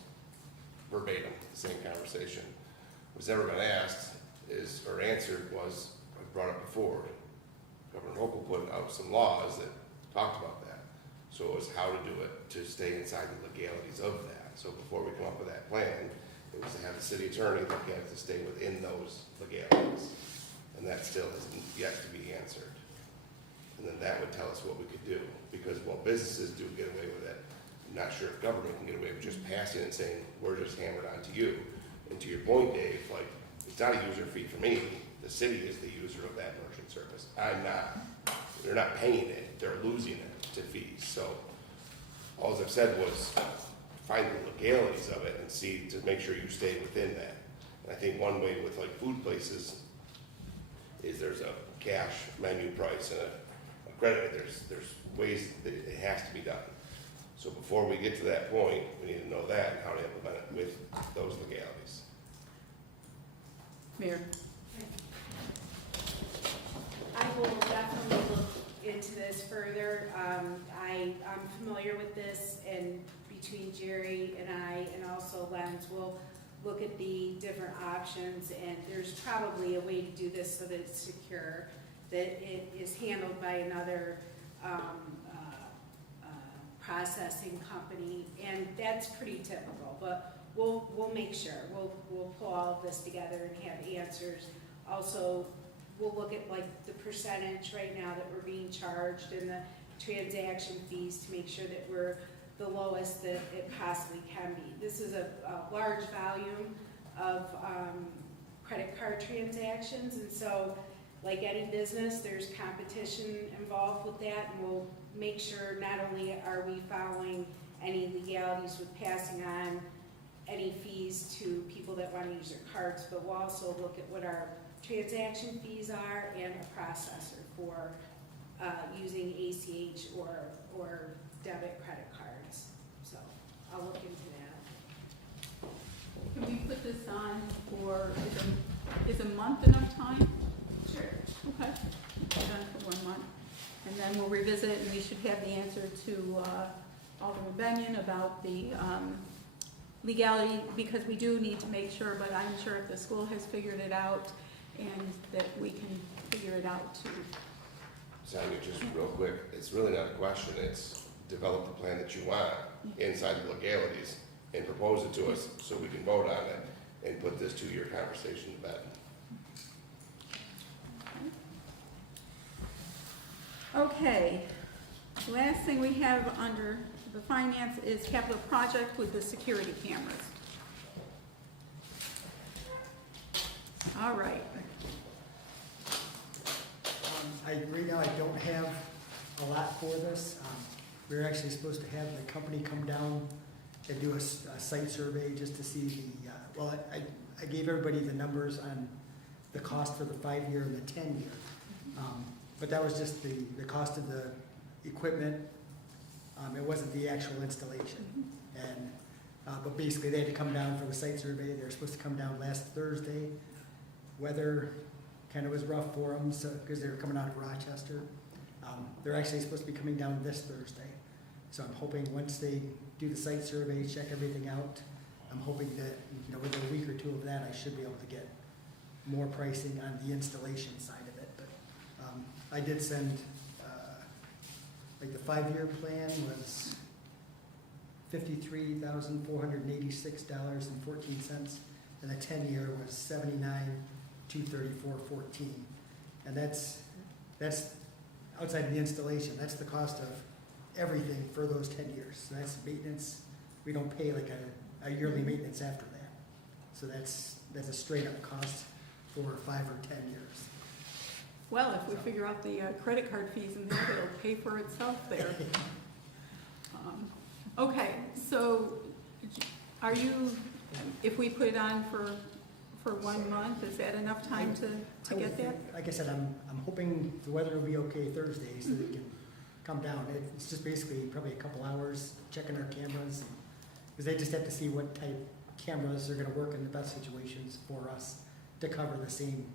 verbatim, the same conversation. What's never been asked or answered was, I brought up before, Governor Hochul put out some laws that talked about that. So it was how to do it to stay inside the legalities of that. So before we come up with that plan, it was to have the city attorney look at it to stay within those legalities. And that still has yet to be answered. And then that would tell us what we could do. Because while businesses do get away with it, I'm not sure if government can get away with just passing and saying, we're just hammered onto you. And to your point, Dave, like, it's not a user fee for me. The city is the user of that merchant service. I'm not. They're not paying it. They're losing it to fees. So all I've said was find the legalities of it and see to make sure you stay within that. And I think one way with like food places is there's a cash menu price and a credit. There's ways that it has to be done. So before we get to that point, we need to know that and how to implement it with those legalities. Mayor? I will definitely look into this further. I'm familiar with this, and between Jerry and I, and also Lens, we'll look at the different options, and there's probably a way to do this so that it's secure, that it is handled by another processing company, and that's pretty typical, but we'll make sure. We'll pull all of this together and have answers. Also, we'll look at like the percentage right now that we're being charged and the transaction fees to make sure that we're the lowest that it possibly can be. This is a large volume of credit card transactions, and so like any business, there's competition involved with that, and we'll make sure not only are we following any legalities with passing on any fees to people that want to use their cards, but we'll also look at what our transaction fees are and a processor for using ACH or debit credit cards. So I'll look into that. Can we put this on for, is a month enough time? Sure. Okay. Put it on for 1 month. And then we'll revisit it, and we should have the answer to Alderman Benyon about the legality, because we do need to make sure, but I'm sure if the school has figured it out, and that we can figure it out too. Sonia, just real quick, it's really not a question, it's develop the plan that you want inside the legalities and propose it to us so we can vote on it and put this 2-year conversation to bed. Okay, last thing we have under the finance is capital project with the security cameras. All right. Right now, I don't have a lot for this. We're actually supposed to have the company come down and do a site survey just to see the, I gave everybody the numbers on the cost for the 5-year and the 10-year. But that was just the cost of the equipment. It wasn't the actual installation. And but basically, they had to come down for the site survey. They were supposed to come down last Thursday. Weather kind of was rough for them, so because they were coming out of Rochester. They're actually supposed to be coming down this Thursday. So I'm hoping once they do the site survey, check everything out, I'm hoping that, within a week or two of that, I should be able to get more pricing on the installation side of it. But I did send, like the 5-year plan was $53,486.14, and the 10-year was $79,234.14. And that's outside of the installation. That's the cost of everything for those 10 years. So that's maintenance. We don't pay like a yearly maintenance after that. So that's a straight up cost for 5 or 10 years. Well, if we figure out the credit card fees and that, it'll pay for itself there. Okay, so are you, if we put it on for 1 month, is that enough time to get that? Like I said, I'm hoping the weather will be okay Thursday so they can come down. It's just basically probably a couple hours checking our cameras, because they just have to see what type cameras are going to work in the best situations for us to cover the same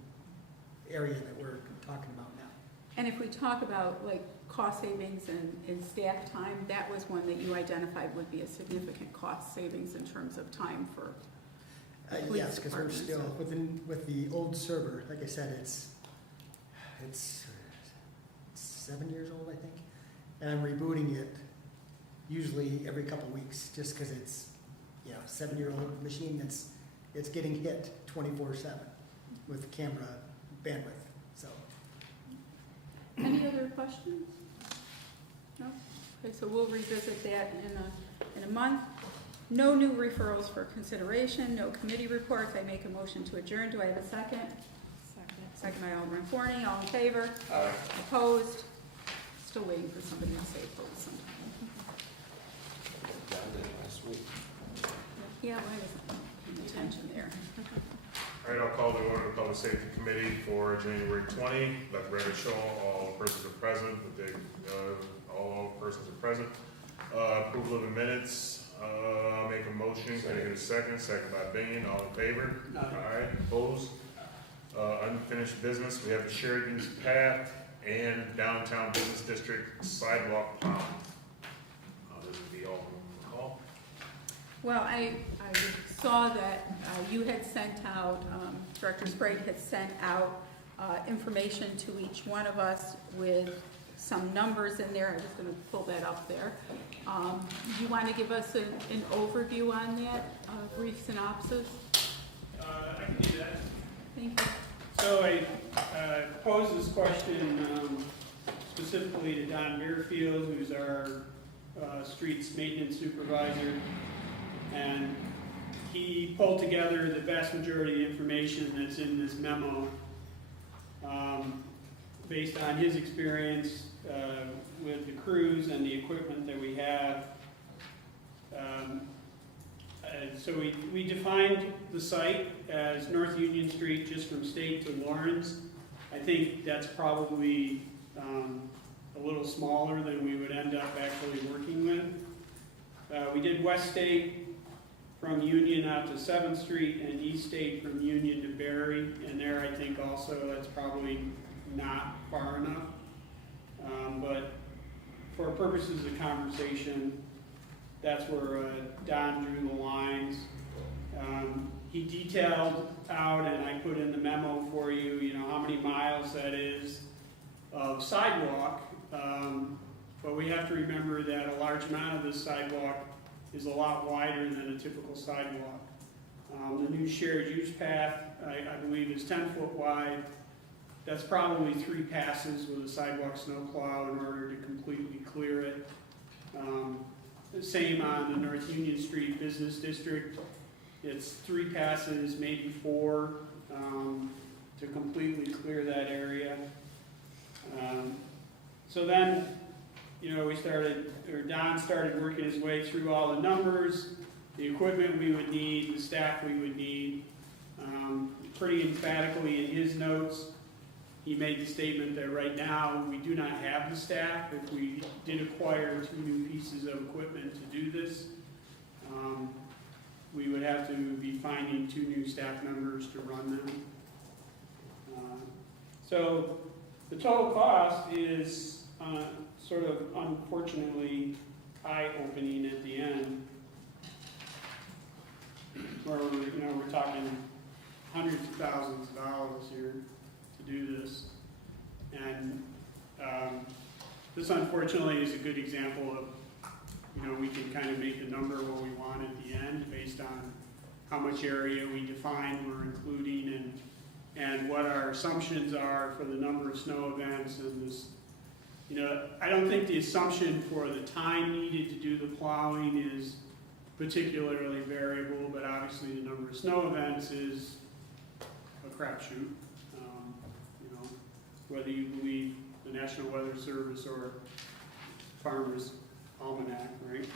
area that we're talking about now. And if we talk about like cost savings and staff time, that was one that you identified would be a significant cost savings in terms of time for Yes, because we're still with the old server. Like I said, it's 7 years old, I think. And I'm rebooting it usually every couple weeks, just because it's, 7-year-old machine it's getting hit 24/7 with camera bandwidth, so. Any other questions? No? Okay, so we'll revisit that in a month. No new referrals for consideration, no committee reports. I make a motion to adjourn. Do I have a second? Second by Alderman Forney. All in favor? Aye. Opposed? Still waiting for somebody to say opposed sometime. John did it last week. Yeah, well, I wasn't paying attention there. All right, I'll call the order of the Public Safety Committee for January 20. Let the record show all persons are present, that all persons are present. Approval of the minutes, I'll make a motion. Can I get a second? Second by Binion. All in favor? Aye. Opposed? Unfinished business, we have the Sheridan's Path and Downtown Business District Sidewalk Pond. This would be all on the call. Well, I saw that you had sent out, Director Sprague had sent out information to each one of us with some numbers in there. I was going to pull that up there. Do you want to give us an overview on that, a brief synopsis? I can do that. Thank you. So I posed this question specifically to Don Muirfield, who's our streets maintenance supervisor, and he pulled together the vast majority of the information that's in this memo based on his experience with the crews and the equipment that we have. So we defined the site as North Union Street just from State to Lawrence. I think that's probably a little smaller than we would end up actually working with. We did West State from Union out to 7th Street and East State from Union to Berry, and there I think also that's probably not far enough. But for purposes of conversation, that's where Don drew the lines. He detailed out, and I put in the memo for you, how many miles that is of sidewalk. But we have to remember that a large amount of this sidewalk is a lot wider than a typical sidewalk. The new shared use path, I believe, is 10 foot wide. That's probably 3 passes with a sidewalk snowplow in order to completely clear it. The same on the North Union Street Business District. It's 3 passes, maybe 4, to completely clear that area. So then, Don started working his way through all the numbers, the equipment we would need, the staff we would need. Pretty emphatically in his notes, he made the statement that right now we do not have the staff. If we did acquire 2 new pieces of equipment to do this, we would have to be finding 2 new staff members to run them. So the total cost is sort of unfortunately eye-opening at the end, where we're talking hundreds of thousands of dollars here to do this. And this unfortunately is a good example of, we can kind of make the number what we want at the end based on how much area we define we're including and what our assumptions are for the number of snow events and this. I don't think the assumption for the time needed to do the plowing is particularly variable, but obviously the number of snow events is a crapshoot. Whether you believe the National Weather Service or Farmers Almanac, right?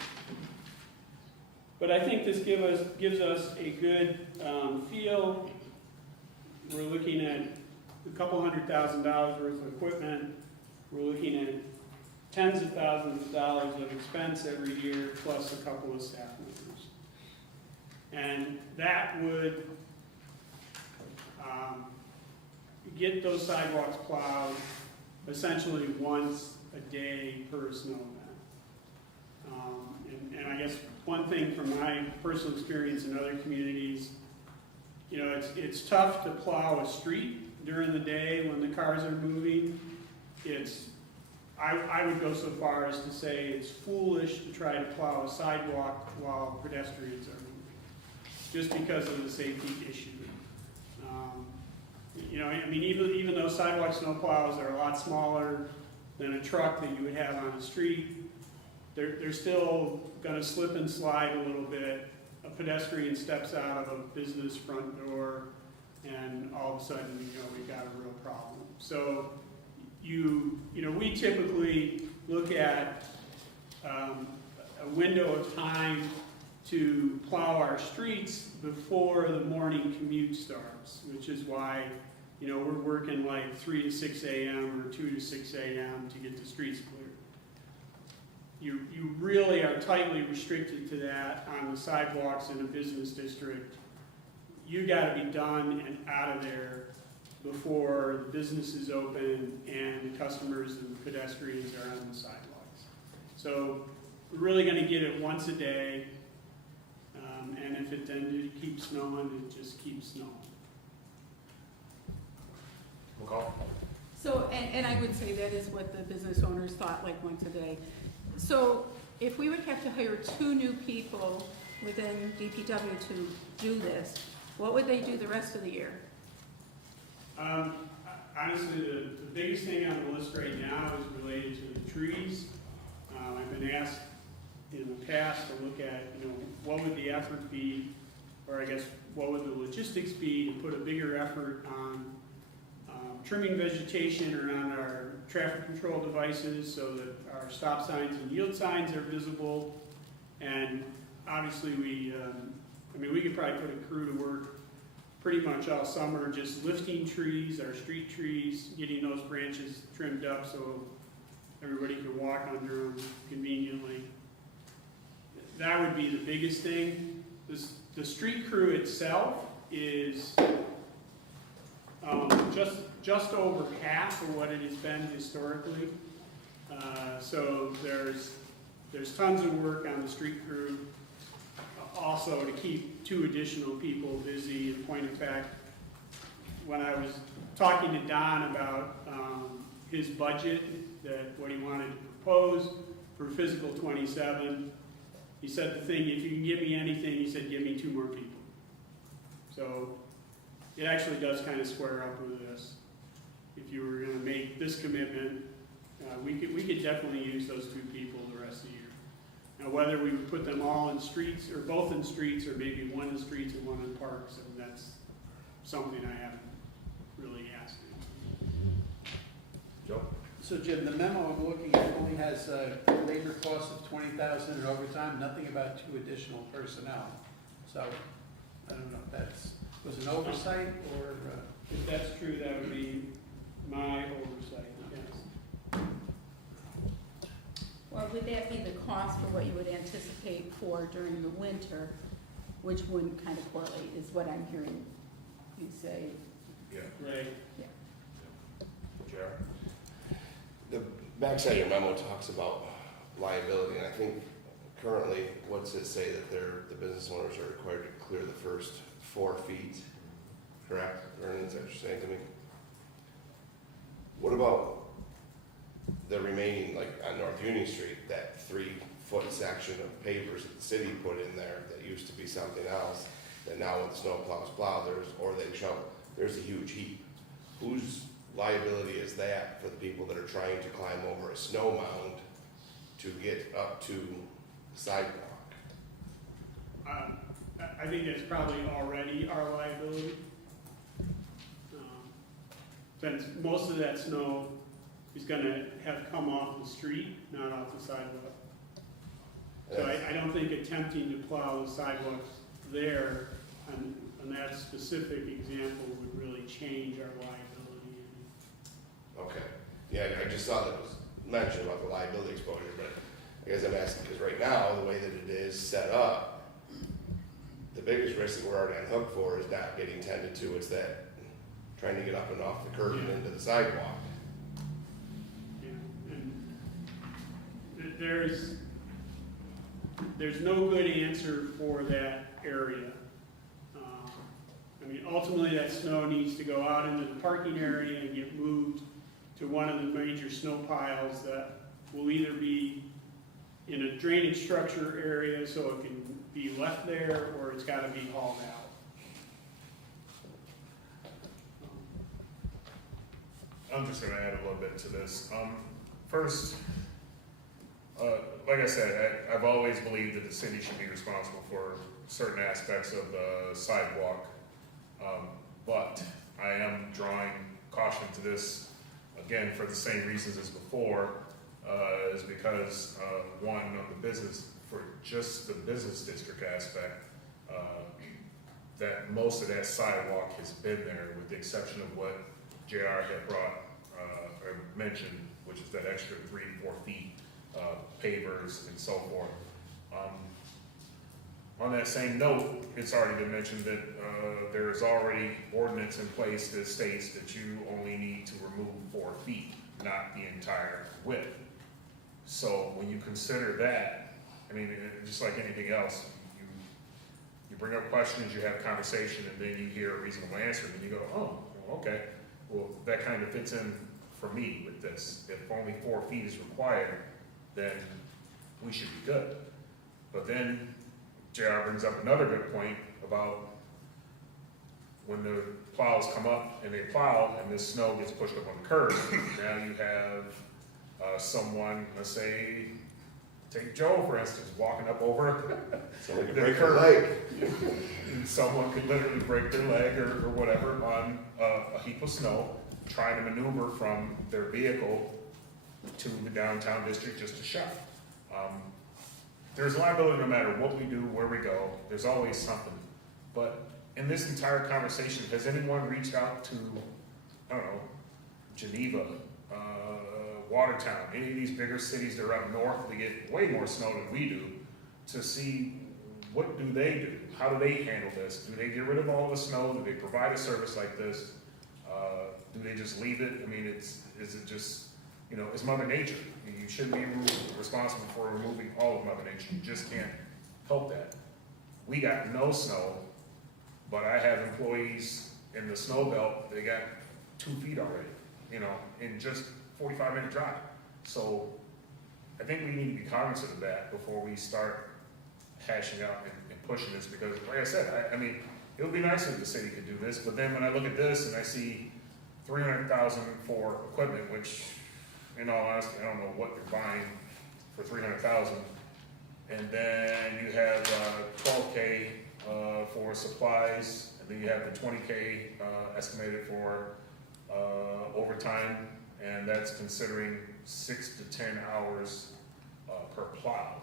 But I think this gives us a good feel. We're looking at a couple $100,000 worth of equipment. We're looking at tens of thousands of dollars of expense every year, plus a couple of staff members. And that would get those sidewalks plowed essentially once a day per snow event. And I guess one thing from my personal experience in other communities, it's tough to plow a street during the day when the cars are moving. It's I would go so far as to say it's foolish to try to plow a sidewalk while pedestrians are moving, just because of the safety issue. You know, I mean, even though sidewalk snow plows are a lot smaller than a truck that you would have on the street, they're still gonna slip and slide a little bit. A pedestrian steps out of a business front door, and all of a sudden, you know, we've got a real problem. So, you know, we typically look at a window of time to plow our streets before the morning commute starts, which is why, you know, we're working like 3 to 6 a.m. or 2 to 6 a.m. to get the streets cleared. You really are tightly restricted to that on the sidewalks in a business district. You gotta be done and out of there before the business is open and the customers and pedestrians are on the sidewalks. So we're really gonna get it once a day, and if it then keeps snowing, it just keeps snowing. McCall? So, and I would say that is what the business owners thought, like once a day. So if we would have to hire 2 new people within DPW to do this, what would they do the rest of the year? Honestly, the biggest thing on the list right now is related to the trees. I've been asked in the past to look at, you know, what would the effort be, or I guess, what would the logistics be to put a bigger effort on trimming vegetation around our traffic control devices so that our stop signs and yield signs are visible. And obviously we could probably put a crew to work pretty much all summer just lifting trees, our street trees, getting those branches trimmed up so everybody can walk under them conveniently. That would be the biggest thing. The street crew itself is just over half of what it has been historically. So there's tons of work on the street crew. Also to keep 2 additional people busy. In point of fact, when I was talking to Don about his budget, that what he wanted to propose for fiscal 27, he said the thing, if you can give me anything, he said, give me 2 more people. So it actually does kind of square up with this. If you were going to make this commitment, we could definitely use those 2 people the rest of the year. Now, whether we would put them all in streets, or both in streets, or maybe one in streets and one in parks, and that's something I haven't really asked. Joe? So Jim, the memo I'm looking at only has a labor cost of $20,000 and overtime, nothing about 2 additional personnel. So I don't know if that's, was an oversight or? If that's true, that would be my oversight, yes. Or would that be the cost for what you would anticipate for during the winter, which wouldn't kind of correlate, is what I'm hearing you say? Yeah. Right. Jared? The backside of your memo talks about liability, and I think currently, what's it say that the business owners are required to clear the first 4 feet, correct? Vernon, is that what you're saying to me? What about the remaining, like on North Union Street, that 3-foot section of pavers that the city put in there that used to be something else, that now with the snow plows plow, they shovel, there's a huge heap. Whose liability is that for the people that are trying to climb over a snow mound to get up to the sidewalk? I think that's probably already our liability. Since most of that snow is gonna have come off the street, not off the sidewalk. So I don't think attempting to plow the sidewalks there on that specific example would really change our liability. Okay, yeah, I just saw that it was mentioned about the liability exposure, but I guess I'm asking, because right now, the way that it is set up, the biggest risk that we're already on hook for is not getting tended to, it's that trying to get up and off the curb and into the sidewalk. Yeah, and there's no good answer for that area. I mean, ultimately, that snow needs to go out into the parking area and get moved to one of the major snow piles that will either be in a drainage structure area so it can be left there, or it's gotta be hauled out. I'm just gonna add a little bit to this. First, like I said, I've always believed that the city should be responsible for certain aspects of the sidewalk. But I am drawing caution to this, again, for the same reasons as before, is because, one, of the business, for just the business district aspect, that most of that sidewalk has been there, with the exception of what JR had brought, or mentioned, which is that extra 3 to 4 feet, pavers and so forth. On that same note, it's already been mentioned that there is already ordinance in place that states that you only need to remove 4 feet, not the entire width. So when you consider that, I mean, just like anything else, you bring up questions, you have conversation, and then you hear a reasonable answer, and you go, oh, well, okay, well, that kind of fits in for me with this. If only 4 feet is required, then we should be good. But then JR brings up another good point about when the plows come up and they plow and this snow gets pushed up on the curb. Now you have someone, let's say, take Joe for instance, walking up over So they can the break their curb. leg. And someone could literally break their leg or whatever on a heap of snow, trying to maneuver from their vehicle to the downtown district just to shop. There's liability no matter what we do, where we go, there's always something. But in this entire conversation, has anyone reached out to, I don't know, Geneva, Watertown, any of these bigger cities that are up north, they get way more snow than we do, to see what do they do? How do they handle this? Do they get rid of all the snow? Do they provide a service like this? Do they just leave it? I mean, is it just, you know, it's Mother Nature. You shouldn't be responsible for removing all of Mother Nature. You just can't help that. We got no snow, but I have employees in the snow belt, they got 2 feet already, you know, in just 45-minute drive. So I think we need to be cognizant of that before we start hashing out and pushing this, because like I said, I mean, it would be nice if the city could do this, but then when I look at this and I see $300,000 for equipment, which in all honesty, I don't know what you're buying for $300,000. And then you have $12K for supplies, and then you have the $20K estimated for overtime, and that's considering 6 to 10 hours per plow.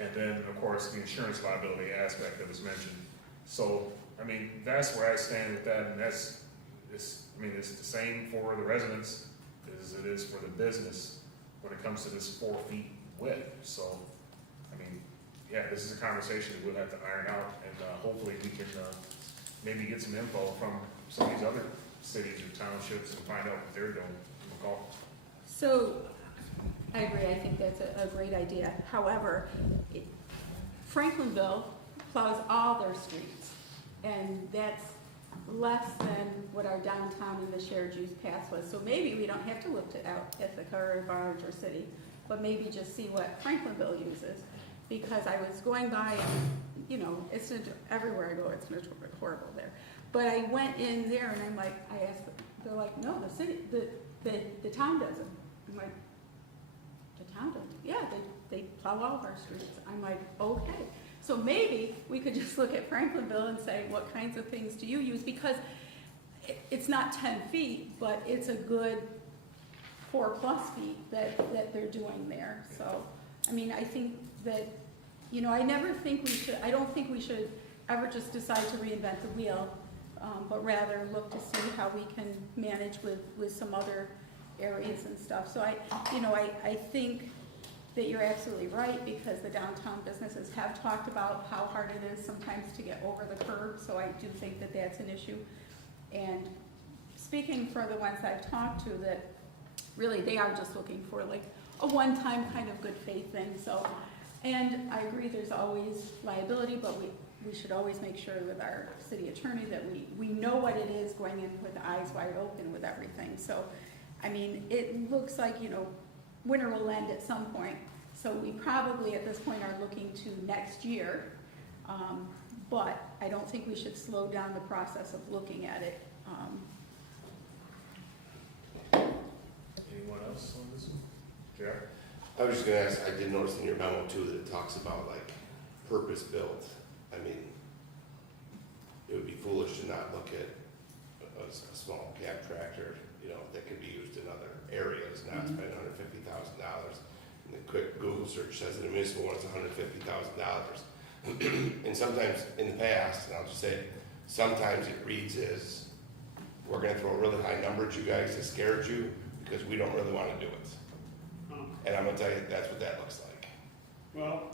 And then, of course, the insurance liability aspect that was mentioned. So, I mean, that's where I stand with that, and it's the same for the residents as it is for the business when it comes to this 4 feet width. So, I mean, yeah, this is a conversation that we'll have to iron out, and hopefully we can maybe get some info from some of these other cities or townships and find out what they're doing. So, I agree, I think that's a great idea. However, Franklinville plows all their streets, and that's less than what our downtown and the shared use path was. So maybe we don't have to look out at the Carter or City, but maybe just see what Franklinville uses. Because I was going by, and, you know, it's everywhere I go, it's horrible there. But I went in there and I'm like, I asked them, they're like, no, the city, the town doesn't. I'm like, the town doesn't? Yeah, they plow all of our streets. I'm like, okay. So maybe we could just look at Franklinville and say, what kinds of things do you use? Because it's not 10 feet, but it's a good 4+ feet that they're doing there. So, I mean, I think that, you know, I don't think we should ever just decide to reinvent the wheel, but rather look to see how we can manage with some other areas and stuff. So I think that you're absolutely right, because the downtown businesses have talked about how hard it is sometimes to get over the curb, so I do think that that's an issue. And speaking for the ones I've talked to, that really they are just looking for like a one-time kind of good faith thing. So, and I agree there's always liability, but we should always make sure with our city attorney that we know what it is going in with eyes wide open with everything. So, I mean, it looks like, you know, winter will end at some point. So we probably at this point are looking to next year. But I don't think we should slow down the process of looking at it. Anyone else on this one? Jack? I was just gonna ask, I did notice in your memo too that it talks about like purpose-built. I mean, it would be foolish to not look at a small cab tractor, you know, that could be used in other areas, not spend $150,000. And the quick Google search says that a municipal one is $150,000. And sometimes in the past, and I'll just say, sometimes it reads as, we're gonna throw a really high number at you guys to scare at you because we don't really wanna do it. And I'm gonna tell you, that's what that looks like. Well,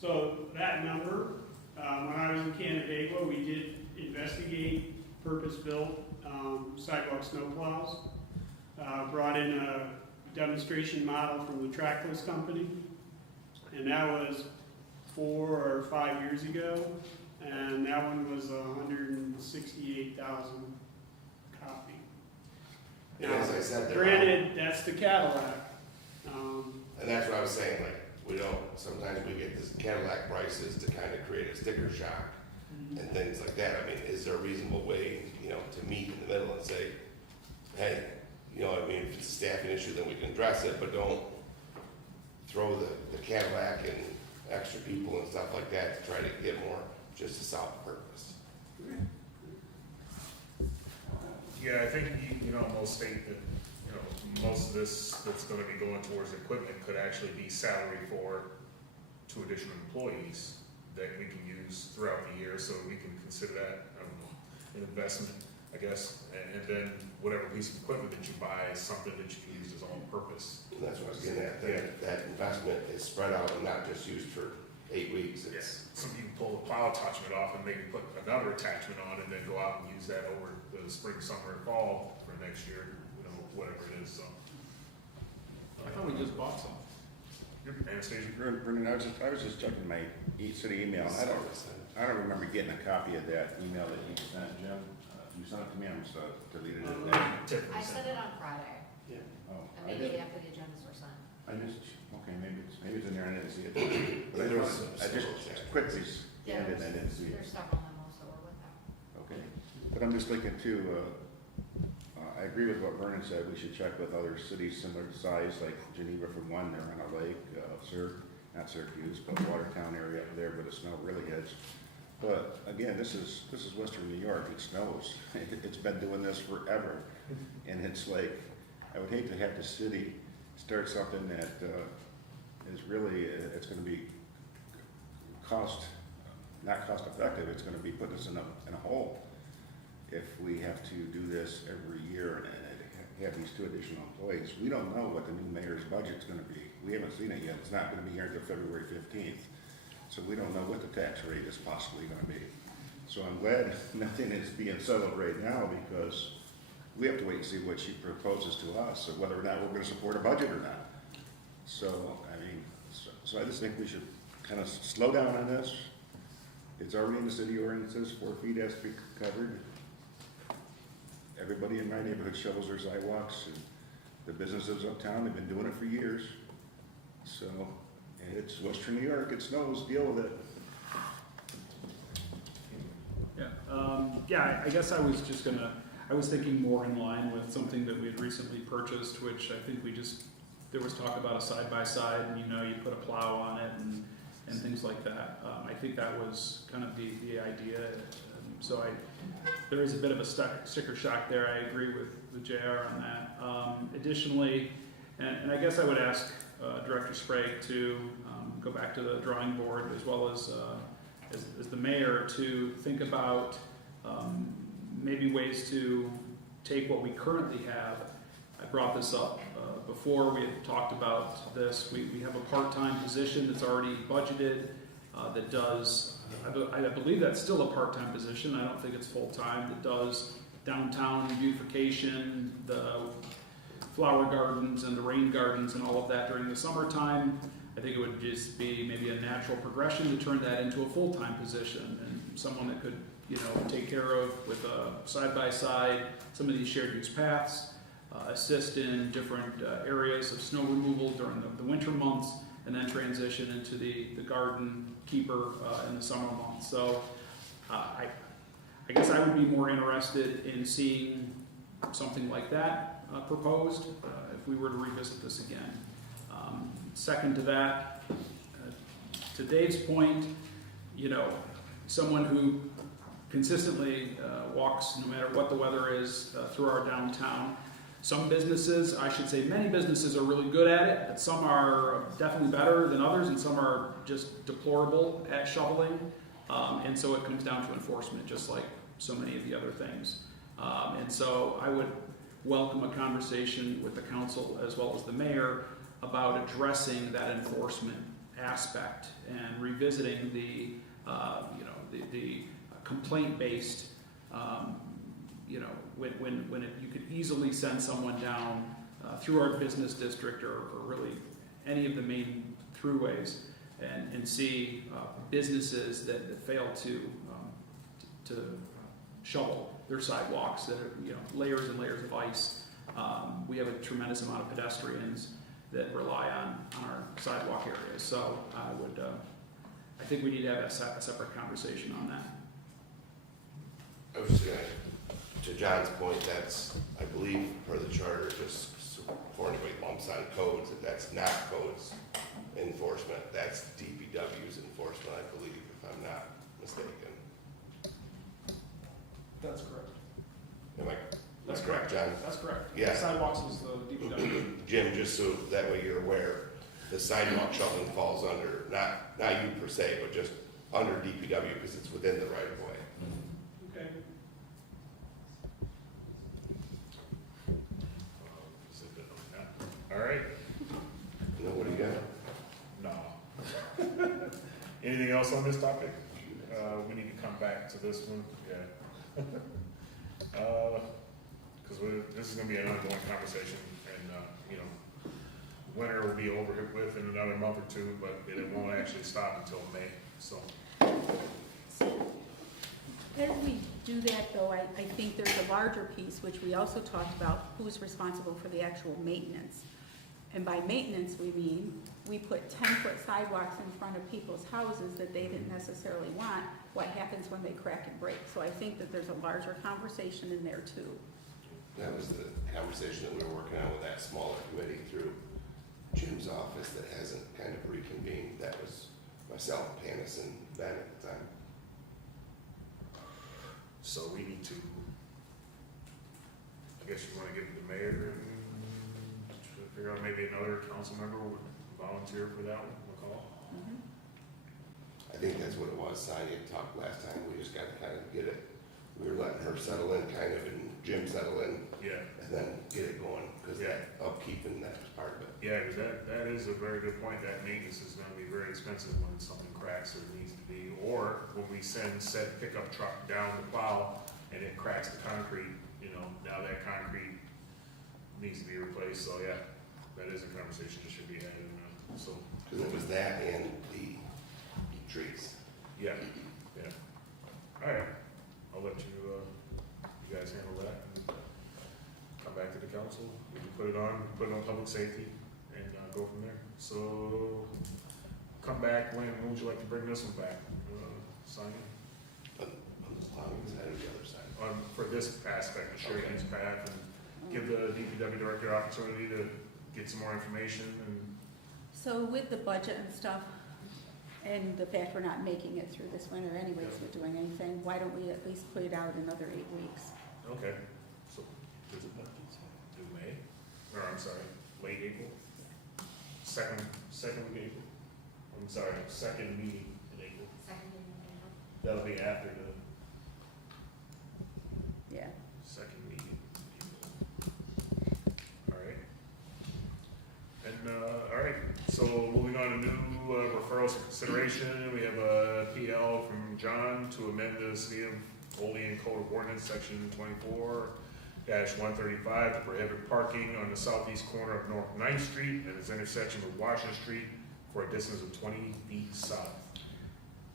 so that number, when I was in Canandaigua, we did investigate purpose-built sidewalk snowplows. Brought in a demonstration model from the Trackless Company, and that was 4 or 5 years ago, and that one was 168,000 copy. And as I said, they're Granted, that's the Cadillac. and that's what I was saying, like, we don't, sometimes we get this Cadillac prices to kind of create a sticker shock and things like that. I mean, is there a reasonable way, you know, to meet in the middle and say, hey, you know, I mean, if it's a staffing issue, then we can address it, but don't throw the Cadillac and extra people and stuff like that to try to get more, just to solve the purpose. Yeah, I think you can almost state that, you know, most of this that's gonna be going towards equipment could actually be salary for 2 additional employees that we can use throughout the year, so we can consider that, an investment, I guess. And then whatever piece of equipment that you buy is something that you can use as on purpose. And that's what I was getting at, that investment is spread out and not just used for 8 weeks. It's, So you can pull the plow attachment off and maybe put another attachment on and then go out and use that over the spring, summer, and fall for next year, you know, whatever it is, so. I thought we just bought some. Anastasia? Brendan, I was just checking my city email. I don't remember getting a copy of that email that you sent, Jim. You sent it to me, I must have deleted it. I sent it on Friday, Oh, and I maybe did. after the agendas were sent. I just, okay, maybe it's in there, I didn't see it. But There was some I just quickly scanned it, and I didn't see it. There's several memos that were with that. Okay, but I'm just thinking too, I agree with what Vernon said, we should check with other cities similar to size, like Geneva for one, they're on a lake, not Syracuse, but Watertown area up there where the snow really hits. But again, this is Western New York, it snows, it's been doing this forever. And it's like, I would hate to have the city start something that is really, it's gonna be not cost effective, it's gonna be putting us in a hole if we have to do this every year and have these 2 additional employees. We don't know what the new mayor's budget's gonna be. We haven't seen it yet. It's not gonna be here until February 15th. So we don't know what the tax rate is possibly gonna be. So I'm glad nothing is being settled right now because we have to wait and see what she proposes to us or whether or not we're gonna support a budget or not. So, I mean, so I just think we should kind of slow down on this. It's already in the city ordinances, 4 feet has to be covered. Everybody in my neighborhood shovels their sidewalks, and the businesses uptown, they've been doing it for years. So, and it's Western New York, it snows, deal with it. Yeah, I guess I was thinking more in line with something that we had recently purchased, which I think there was talk about a side-by-side, and you know, you put a plow on it and things like that. I think that was kind of the idea. So there is a bit of a sticker shock there. I agree with JR on that. Additionally, and I guess I would ask Director Sprague to go back to the drawing board as well as the mayor to think about maybe ways to take what we currently have. I brought this up before. We had talked about this. We have a part-time position that's already budgeted that does, I believe that's still a part-time position. I don't think it's full-time. That does downtown beautification, the flower gardens and the rain gardens and all of that during the summertime. I think it would just be maybe a natural progression to turn that into a full-time position and someone that could, take care of with a side-by-side, some of these shared use paths, assist in different areas of snow removal during the winter months, and then transition into the garden keeper in the summer months. So I guess I would be more interested in seeing something like that proposed if we were to revisit this again. Second to that, to Dave's point, someone who consistently walks, no matter what the weather is, through our downtown. Some businesses, I should say many businesses are really good at it, but some are definitely better than others, and some are just deplorable at shoveling. And so it comes down to enforcement, just like so many of the other things. And so I would welcome a conversation with the council as well as the mayor about addressing that enforcement aspect and revisiting the complaint-based, when you could easily send someone down through our business district or really any of the main throughways and see businesses that fail to shovel their sidewalks that are layers and layers of ice. We have a tremendous amount of pedestrians that rely on our sidewalk areas. So I think we need to have a separate conversation on that. I was just gonna, to John's point, that's, I believe, per the charter, just before anybody bumps on codes, that's not codes enforcement, that's DPW's enforcement, I believe, if I'm not mistaken. That's correct. Am I, that's correct, John? That's correct. Yeah. Sidewalks is the DPW. Jim, just so that way you're aware, the sidewalk shoveling falls under, not you per se, but just under DPW because it's within the right of way. Okay. All right, You know, what do you got? no. Anything else on this topic? We need to come back to this one, yeah. Because this is gonna be an ongoing conversation, and, winter will be over with in another month or two, but it won't actually stop until May, so. As we do that, though, I think there's a larger piece, which we also talked about, who's responsible for the actual maintenance. And by maintenance, we mean, we put 10-foot sidewalks in front of people's houses that they didn't necessarily want. What happens when they crack and break? So I think that there's a larger conversation in there, too. That was the conversation that we were working on with that smaller committee through Jim's office that hasn't kind of reconvened. That was myself, Panis, and Ben at the time. So we need to, I guess you wanna give it to the mayor and figure out maybe another council member would volunteer for that one, McCall? I think that's what it was. Sonia talked last time. We just got to kind of get it. We were letting her settle in kind of and Jim settle in Yeah, and then get it going because that upkeep and that was part of it. yeah, because that is a very good point, that maintenance is gonna be very expensive when something cracks or needs to be, or when we send said pickup truck down the plow and it cracks the concrete, now that concrete needs to be replaced, so yeah, that is a conversation that should be had, so. Because it was that and the trees. Yeah, yeah. All right, I'll let you guys handle that and come back to the council. We can put it on public safety and go from there. So, come back, when would you like to bring this one back? Signing? On the plowing side or the other side? For this aspect, the shared use path, and give the DPW director opportunity to get some more information and. So with the budget and stuff, and the fact we're not making it through this winter anyways with doing anything, why don't we at least put it out another 8 weeks? Okay, so, do May, or I'm sorry, late April? Second week April? I'm sorry, second meeting in April. Second meeting in April. That'll be after the Yeah. second meeting in April. All right. And, all right, so moving on to new referrals for consideration, we have a PL from John to amend the City of Olean Code of Ordinance, Section 24-135 to prohibit parking on the southeast corner of North 9th Street at its intersection with Washington Street for a distance of 20 feet south.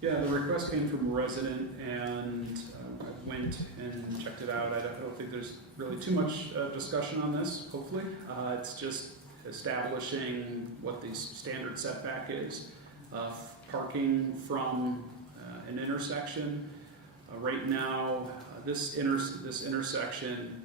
Yeah, the request came from a resident, and I went and checked it out. I don't think there's really too much discussion on this, hopefully. It's just establishing what the standard setback is. Parking from an intersection. Right now, this intersection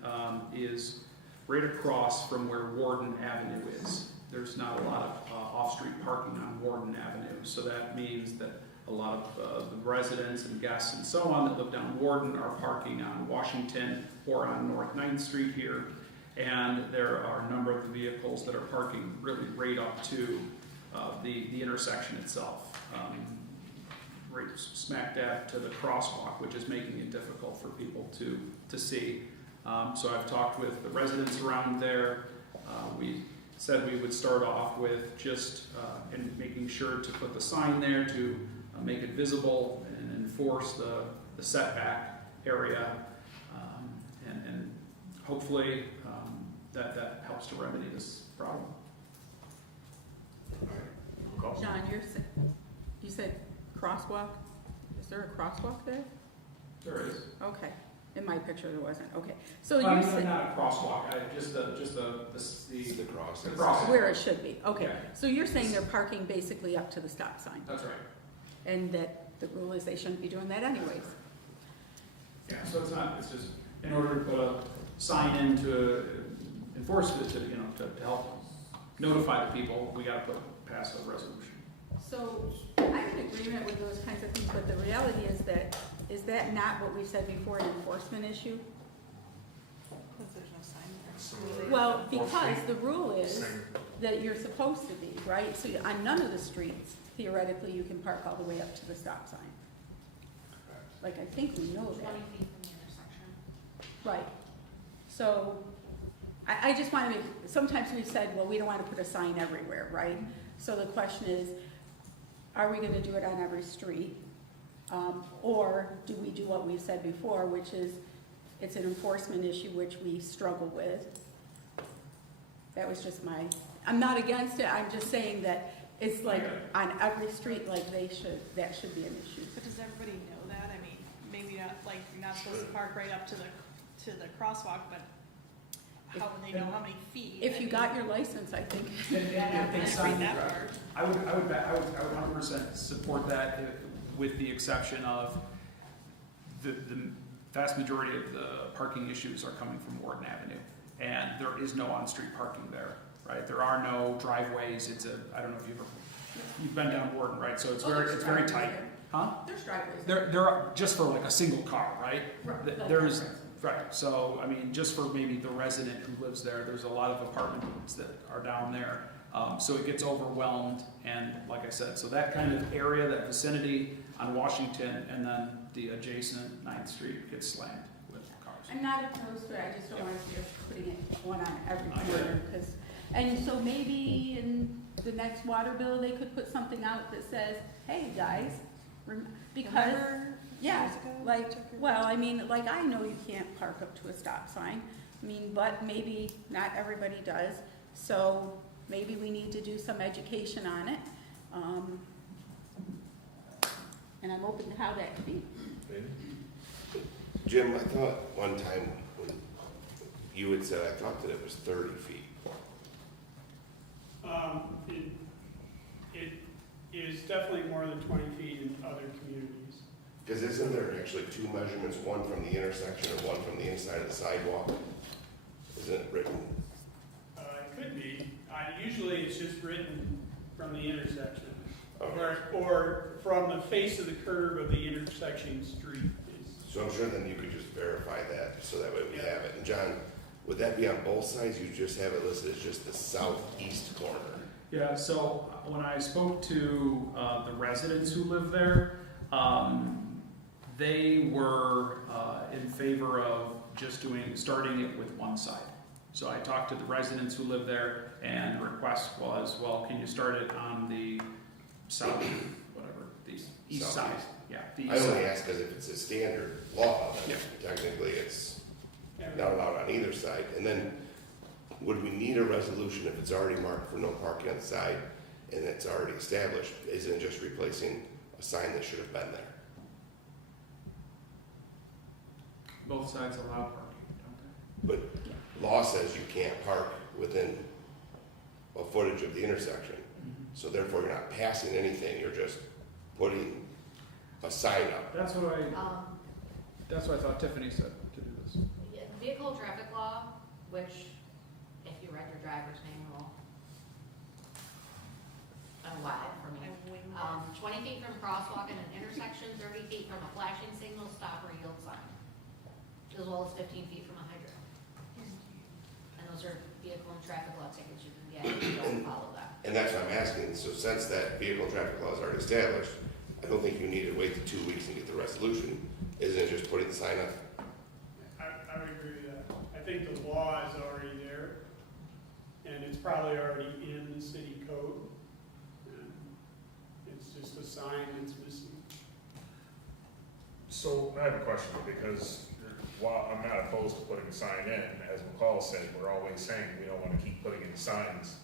is right across from where Warden Avenue is. There's not a lot of off-street parking on Warden Avenue, so that means that a lot of the residents and guests and so on that live down Warden are parking on Washington or on North 9th Street here. And there are a number of the vehicles that are parking really right up to the intersection itself, right smack dab to the crosswalk, which is making it difficult for people to see. So I've talked with the residents around there. We said we would start off with just in making sure to put the sign there to make it visible and enforce the setback area, and hopefully that helps to remedy this problem. John, you said crosswalk? Is there a crosswalk there? There is. Okay. In my picture, there wasn't. Okay. So you're saying Not a crosswalk, just the The cross. The cross. where it should be. Okay. Yeah. So you're saying they're parking basically up to the stop sign, That's right. and that the rule is they shouldn't be doing that anyways. Yeah, so it's just, in order to put a sign in to enforce it, to help notify the people, we gotta pass a resolution. So I'm in agreement with those kinds of things, but the reality is that not what we said before, an enforcement issue? Because there's no sign So, there. Well, because the rule is same- that you're supposed to be, right? So on none of the streets, theoretically, you can park all the way up to the stop sign. Like, I think we know 20 that. feet from the intersection. Right. So I just want to make, sometimes we've said, well, we don't want to put a sign everywhere, right? So the question is, are we going to do it on every street? Or do we do what we've said before, which is it's an enforcement issue which we struggle with? That was just I'm not against it, I'm just saying that it's like on every street, like that should be an issue. But does everybody know that? I mean, maybe not, like, you're not supposed to park right up to the crosswalk, but how would they know how many feet? If you got your license, I think. Yeah, I didn't read that part. I would 100% support that, with the exception of the vast majority of the parking issues are coming from Warden Avenue, and there is no on-street parking there, right? There are no driveways. I don't know if you've been down Warden, right? So it's very tight. Huh? There's driveways. There are, just for like a single car, right? Right. There's, right, so, I mean, just for maybe the resident who lives there, there's a lot of apartments that are down there. So it gets overwhelmed, and like I said, so that kind of area, that vicinity on Washington, and then the adjacent 9th Street gets slammed with cars. I'm not opposed to it, I just don't want to see us putting it one on every I get it. corner, and so maybe in the next water bill, they could put something out that says, hey, guys, because, Remember yeah, years ago, like, we took it- well, I mean, like, I know you can't park up to a stop sign, I mean, but maybe not everybody does, so maybe we need to do some education on it, and I'm open to how that could be. Jim, I thought one time when you had said, I thought that it was 30 feet. It is definitely more than 20 feet in other communities. Because isn't there actually two measurements, one from the intersection and one from the inside of the sidewalk? Isn't it written? It could be. Usually it's just written from the intersection. Okay. Or from the face of the curve of the intersection street. So I'm sure then you could just verify that, so that way we have it. And John, would that be on both sides? You just have it listed as just the southeast corner? Yeah, so when I spoke to the residents who live there, they were in favor of just starting it with one side. So I talked to the residents who live there, and the request was, well, can you start it on the south, whatever, the east side? Southeast. Yeah, the I east only side. ask because if it's a standard law, then technically it's not allowed on either side. And then, would we need a resolution if it's already marked for no parking on the side? and it's already established, isn't it just replacing a sign that should have been there? Both sides allow parking, don't they? But law says you can't park within a footage of the intersection. So therefore, you're not passing anything, you're just putting a sign up. That's what I thought Tiffany said to do this. Yeah, vehicle traffic law, which, if you read your driver's manual, a while for me. 20 feet from a crosswalk in an intersection, 30 feet from a flashing signal, stop or yield sign, as well as 15 feet from a hydrant. And those are vehicle and traffic law tickets you can get if you don't follow that. And that's what I'm asking, so since that vehicle traffic law is already established, I don't think you need to wait the 2 weeks and get the resolution. Isn't it just putting the sign up? I would agree with that. I think the law is already there, and it's probably already in the city code. And it's just a sign that's missing. So I have a question, because while I'm not opposed to putting a sign in, as McCall said, we're always saying we don't want to keep putting in signs.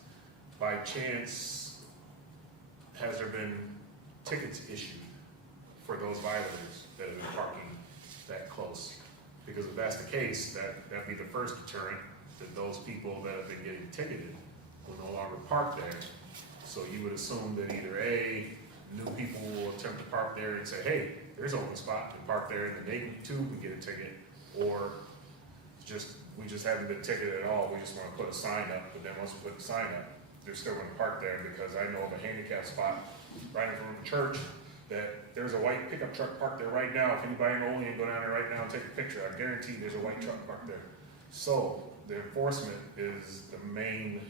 By chance, has there been tickets issued for those violators that have been parking that close? Because if that's the case, that'd be the first deterrent, that those people that have been getting ticketed will no longer park there. So you would assume that either A, new people will attempt to park there and say, hey, there's an open spot, and park there, and then they too can get a ticket, or we just haven't been ticketed at all, we just wanna put a sign up, but then once we put the sign up, they're still gonna park there, because I know of a handicap spot right in front of the church, that there's a white pickup truck parked there right now. If anybody in Olean go down there right now and take a picture, I guarantee there's a white truck parked there. So, the enforcement is the main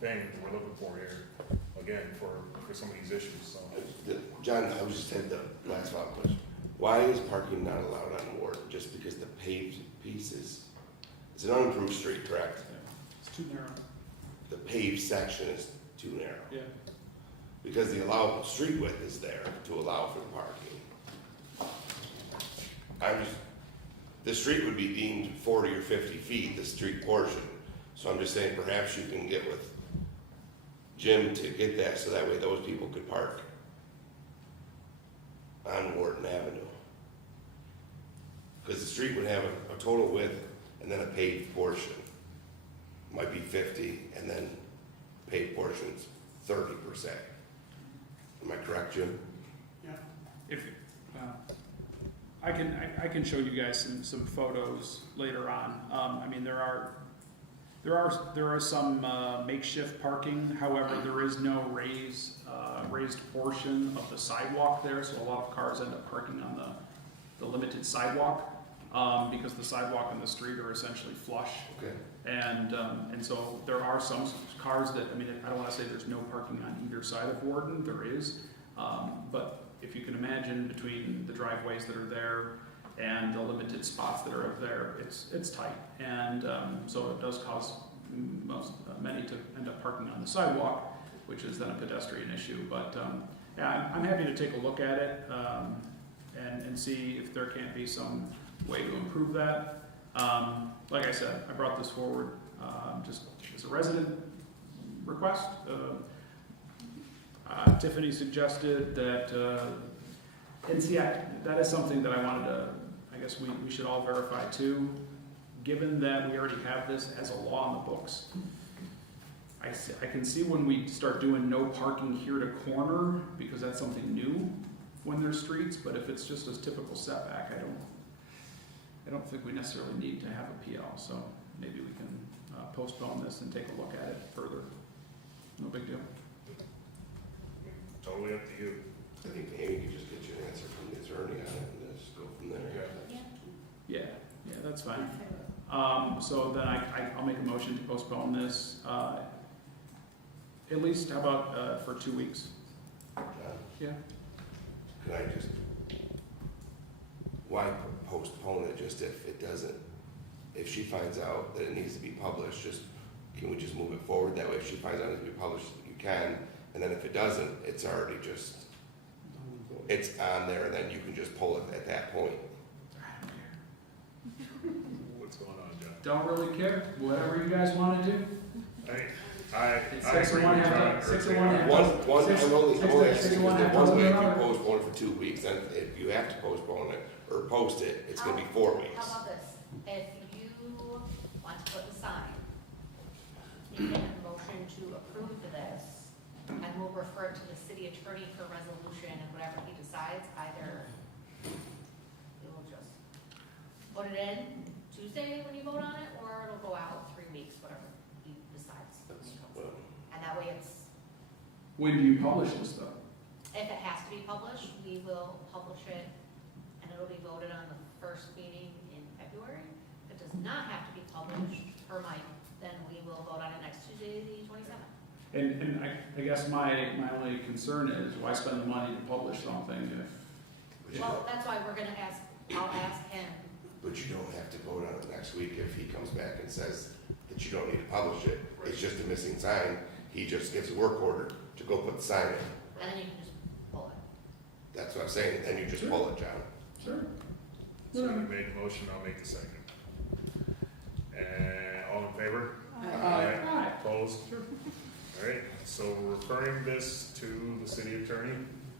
thing we're looking for here, again, for some of these issues, so. John, I was just saying the last follow-up question. Why is parking not allowed on Ward? Just because the paved piece is, it's an unimproved street, correct? It's too narrow. The paved section is too narrow. Yeah. Because the allowable street width is there to allow for the parking. The street would be deemed 40 or 50 feet, the street portion. So I'm just saying perhaps you can get with Jim to get that, so that way those people could park on Wharton Avenue. Because the street would have a total width and then a paved portion. Might be 50, and then paved portions 30%. Am I correct, Jim? Yeah. If, I can show you guys some photos later on. I mean, there are some makeshift parking. However, there is no raised portion of the sidewalk there, so a lot of cars end up parking on the limited sidewalk because the sidewalk and the street are essentially flush. Okay. And so there are some cars that, I mean, I don't want to say there's no parking on either side of Warden, there is. But if you can imagine, between the driveways that are there and the limited spots that are there, it's tight. And so it does cause many to end up parking on the sidewalk, which is then a pedestrian issue. But yeah, I'm happy to take a look at it and see if there can't be some way to improve that. Like I said, I brought this forward just as a resident request. Tiffany suggested that, and see, that is something that I wanted to, I guess we should all verify too. Given that we already have this as a law in the books, I can see when we start doing no parking here to corner, because that's something new when there's streets, but if it's just a typical setback, I don't think we necessarily need to have a PL, so maybe we can postpone this and take a look at it further. No big deal. Totally up to you. I think Amy could just get you an answer from the attorney on it and just go from there. Yeah, that's fine. So then I'll make a motion to postpone this, at least, how about for 2 weeks? John, Yeah. can I just, why postpone it? Just if it doesn't, if she finds out that it needs to be published, can we just move it forward? That way if she finds out it needs to be published, you can. And then if it doesn't, it's already just, it's on there, and then you can just pull it at that point. What's going on, John? Don't really care, whatever you guys want to do. I Six agree and one with half, John. six and one half. One, Six- I'm only six to- asking six to because one the half one dozen way if an you hour. postpone it for 2 weeks, then if you have to postpone it or post it, it's gonna be 4 weeks. How about this? If you want to put the sign, you can motion to approve this, and we'll refer it to the city attorney for resolution, and whatever he decides, either we will just put it in Tuesday when you vote on it, or it'll go out 3 weeks, whatever he decides. when he comes in. And that way it's, When do you publish this though? if it has to be published, we will publish it, and it'll be voted on the first meeting in February. If it does not have to be published, per Mike, then we will vote on it next Tuesday, the 27th. And I guess my only concern is why spend the money to publish something if, Well, that's why we're gonna ask, I'll ask him. But you don't have to vote on it next week if he comes back and says that you don't need to publish it. It's just a missing sign. He just gives a work order to go put the sign in. And then you can just pull it. That's what I'm saying, then you just pull it, John. sure. So you made a motion, I'll make the second. And all in favor? Aye. Opposed? All right, so we're referring this to the city attorney,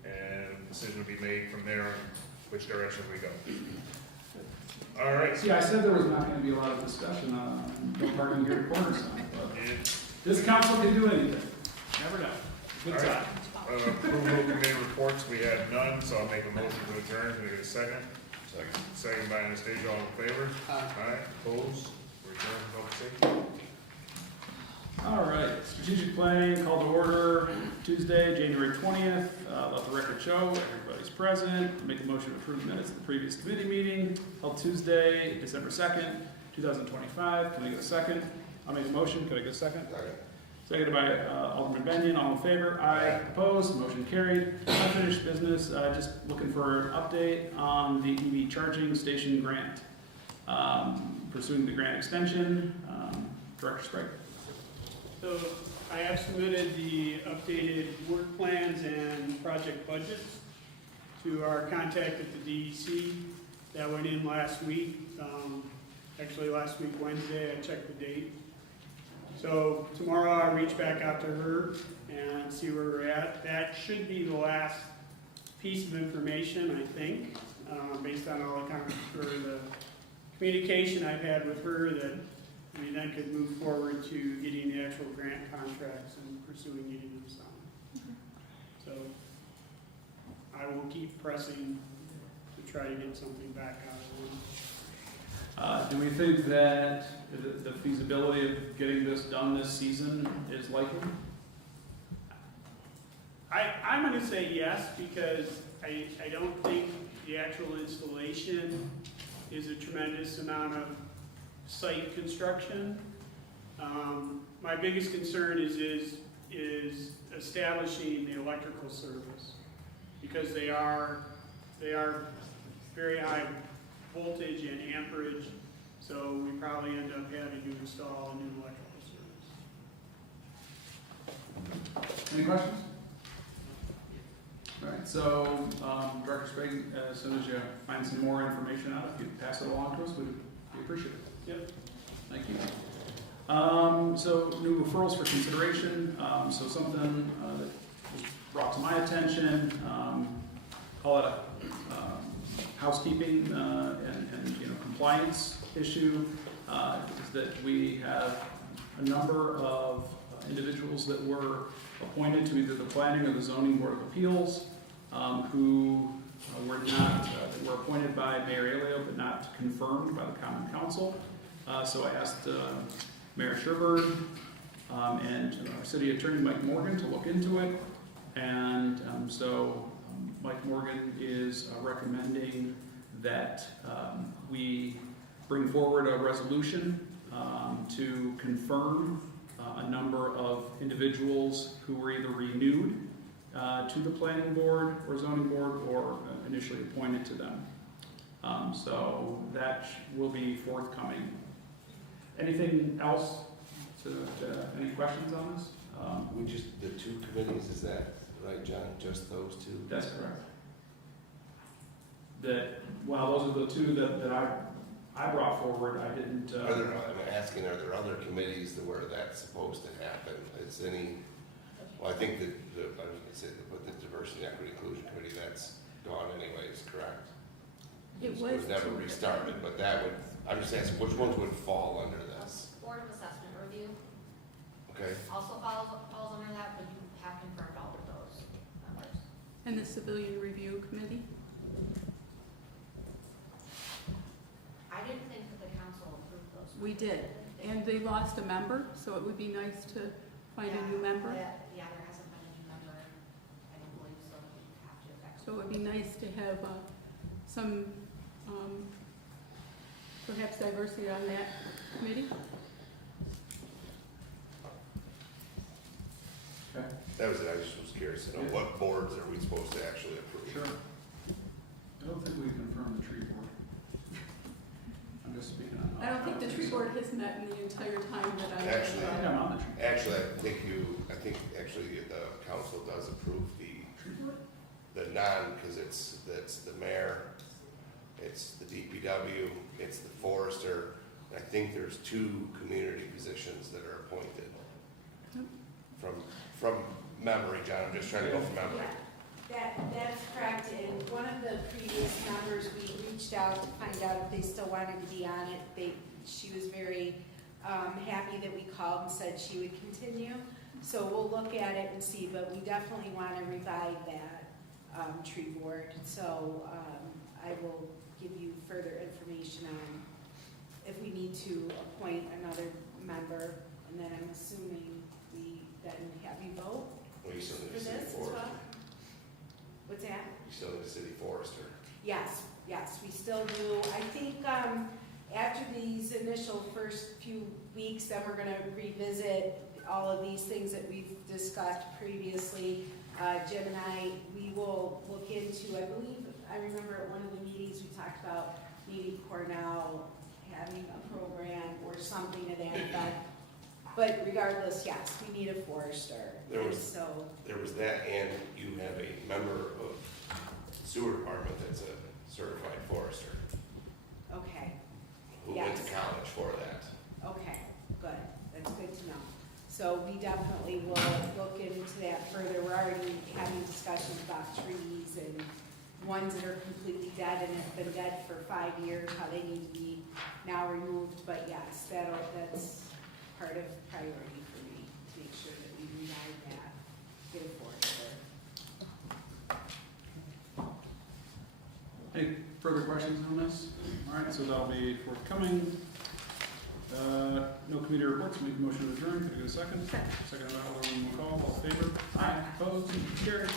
and decision will be made from there on which direction we go. All right, See, I said there was not gonna be a lot of discussion on no parking here at Cornerstone, but it- this council can do anything. Never know. Good All right. time. approval of committee reports, we have none, so I'll make a motion to adjourn. Can I get a second? Second. Second by Anastasia, all in favor? Aye. Aye, opposed? We're adjourned, public safety. All right, strategic planning, call to order, Tuesday, January 20th. Let the record show, everybody's present. Make a motion to approve minutes of the previous committee meeting held Tuesday, December 2nd, 2025. Can I get a second? I'll make a motion. Can I get a second? Second. Seconded by Alderman Benyon. All in favor? Aye. Opposed? Motion carried. Unfinished business, just looking for an update on the EV charging station grant. Pursuing the grant extension, Director Sprague. So I have submitted the updated work plans and project budgets to our contact at the DEC. That went in last week, actually last week Wednesday, I checked the date. So tomorrow I'll reach back out to her and see where we're at. That should be the last piece of information, I think, based on all the communication I've had with her, that we then could move forward to getting the actual grant contracts and pursuing getting them signed. So I will keep pressing to try to get something back out of them. Do we think that the feasibility of getting this done this season is likely? I'm gonna say yes, because I don't think the actual installation is a tremendous amount of site construction. My biggest concern is establishing the electrical service, because they are very high voltage and amperage, so we probably end up having to install a new electrical service. Any questions? All right, so, Director Sprague, as soon as you find some more information out, if you pass it along to us, we appreciate it. Yep. Thank you. So new referrals for consideration, so something that was brought to my attention, call it a housekeeping and compliance issue, is that we have a number of individuals that were appointed to either the planning or the zoning board of appeals, who were not, were appointed by Mayor Aleo but not confirmed by the common council. So I asked Mayor Sherburne and our city attorney Mike Morgan to look into it. And so Mike Morgan is recommending that we bring forward a resolution to confirm a number of individuals who were either renewed to the planning board or zoning board or initially appointed to them. So that will be forthcoming. Anything else? Any questions on this? We just, the two committees, is that right, John? Just those two? That's correct. Well, those are the two that I I brought forward, I didn't, Are there, I'm asking, are there other committees to where that's supposed to happen? Is any, well, I think that, I was gonna say, but the Diversity, Equity, Inclusion Committee, that's gone anyways, correct? It It was was never restarted, but that would, I'm just asking, which ones would fall under this? Board of Assessment Review Okay, also falls under that, but you have confirmed all of those members. And the Civilian Review Committee? I didn't think that the council approved those. We did, and they lost a member, so it would be nice to find a new member. Yeah, there hasn't been a new member, I don't believe, so you have to affect. So it would be nice to have some, perhaps diversity on that committee. okay, that was it, I just was curious to know what boards are we supposed to actually approve? sure. I don't think we confirmed the tree board. I'm just speaking on. I don't think the tree board has met in the entire time that I've Actually- I think I'm on the tree. Actually, I think actually the council does approve Tree board? the non, because it's the mayor, it's the DPW, it's the forester. I think there's 2 community positions that are appointed. Yep. From memory, John, I'm just trying to go from memory. That's correct, and one of the previous members, we reached out to find out if they still wanted to be on it. She was very happy that we called and said she would continue. So we'll look at it and see, but we definitely want to revive that tree board. So I will give you further information on if we need to appoint another member, and then I'm assuming we then have you vote Well, you still for need a this city as forester. well? What's that? You still need a city forester. Yes, we still do. I think, after these initial first few weeks, then we're gonna revisit all of these things that we've discussed previously. Jim and I, we will look into, I remember at one of the meetings, we talked about maybe Cornell having a program or something to that effect. But regardless, yes, we need a forester. There was- So, There was that, and you have a member of the sewer department that's a certified forester okay. who went to Yes. college for that. Okay, good, that's good to know. So we definitely will look into that further. We're already having discussions about trees and ones that are completely dead and have been dead for 5 years, how they need to be now removed. But yes, that's part of priority for me, to make sure that we revive that, get a forester. Any further questions on this? All right, so that'll be forthcoming. No committee reports, make a motion to adjourn, can I get a second? Second by Alderman McCall, all in favor? Aye. Opposed, carried.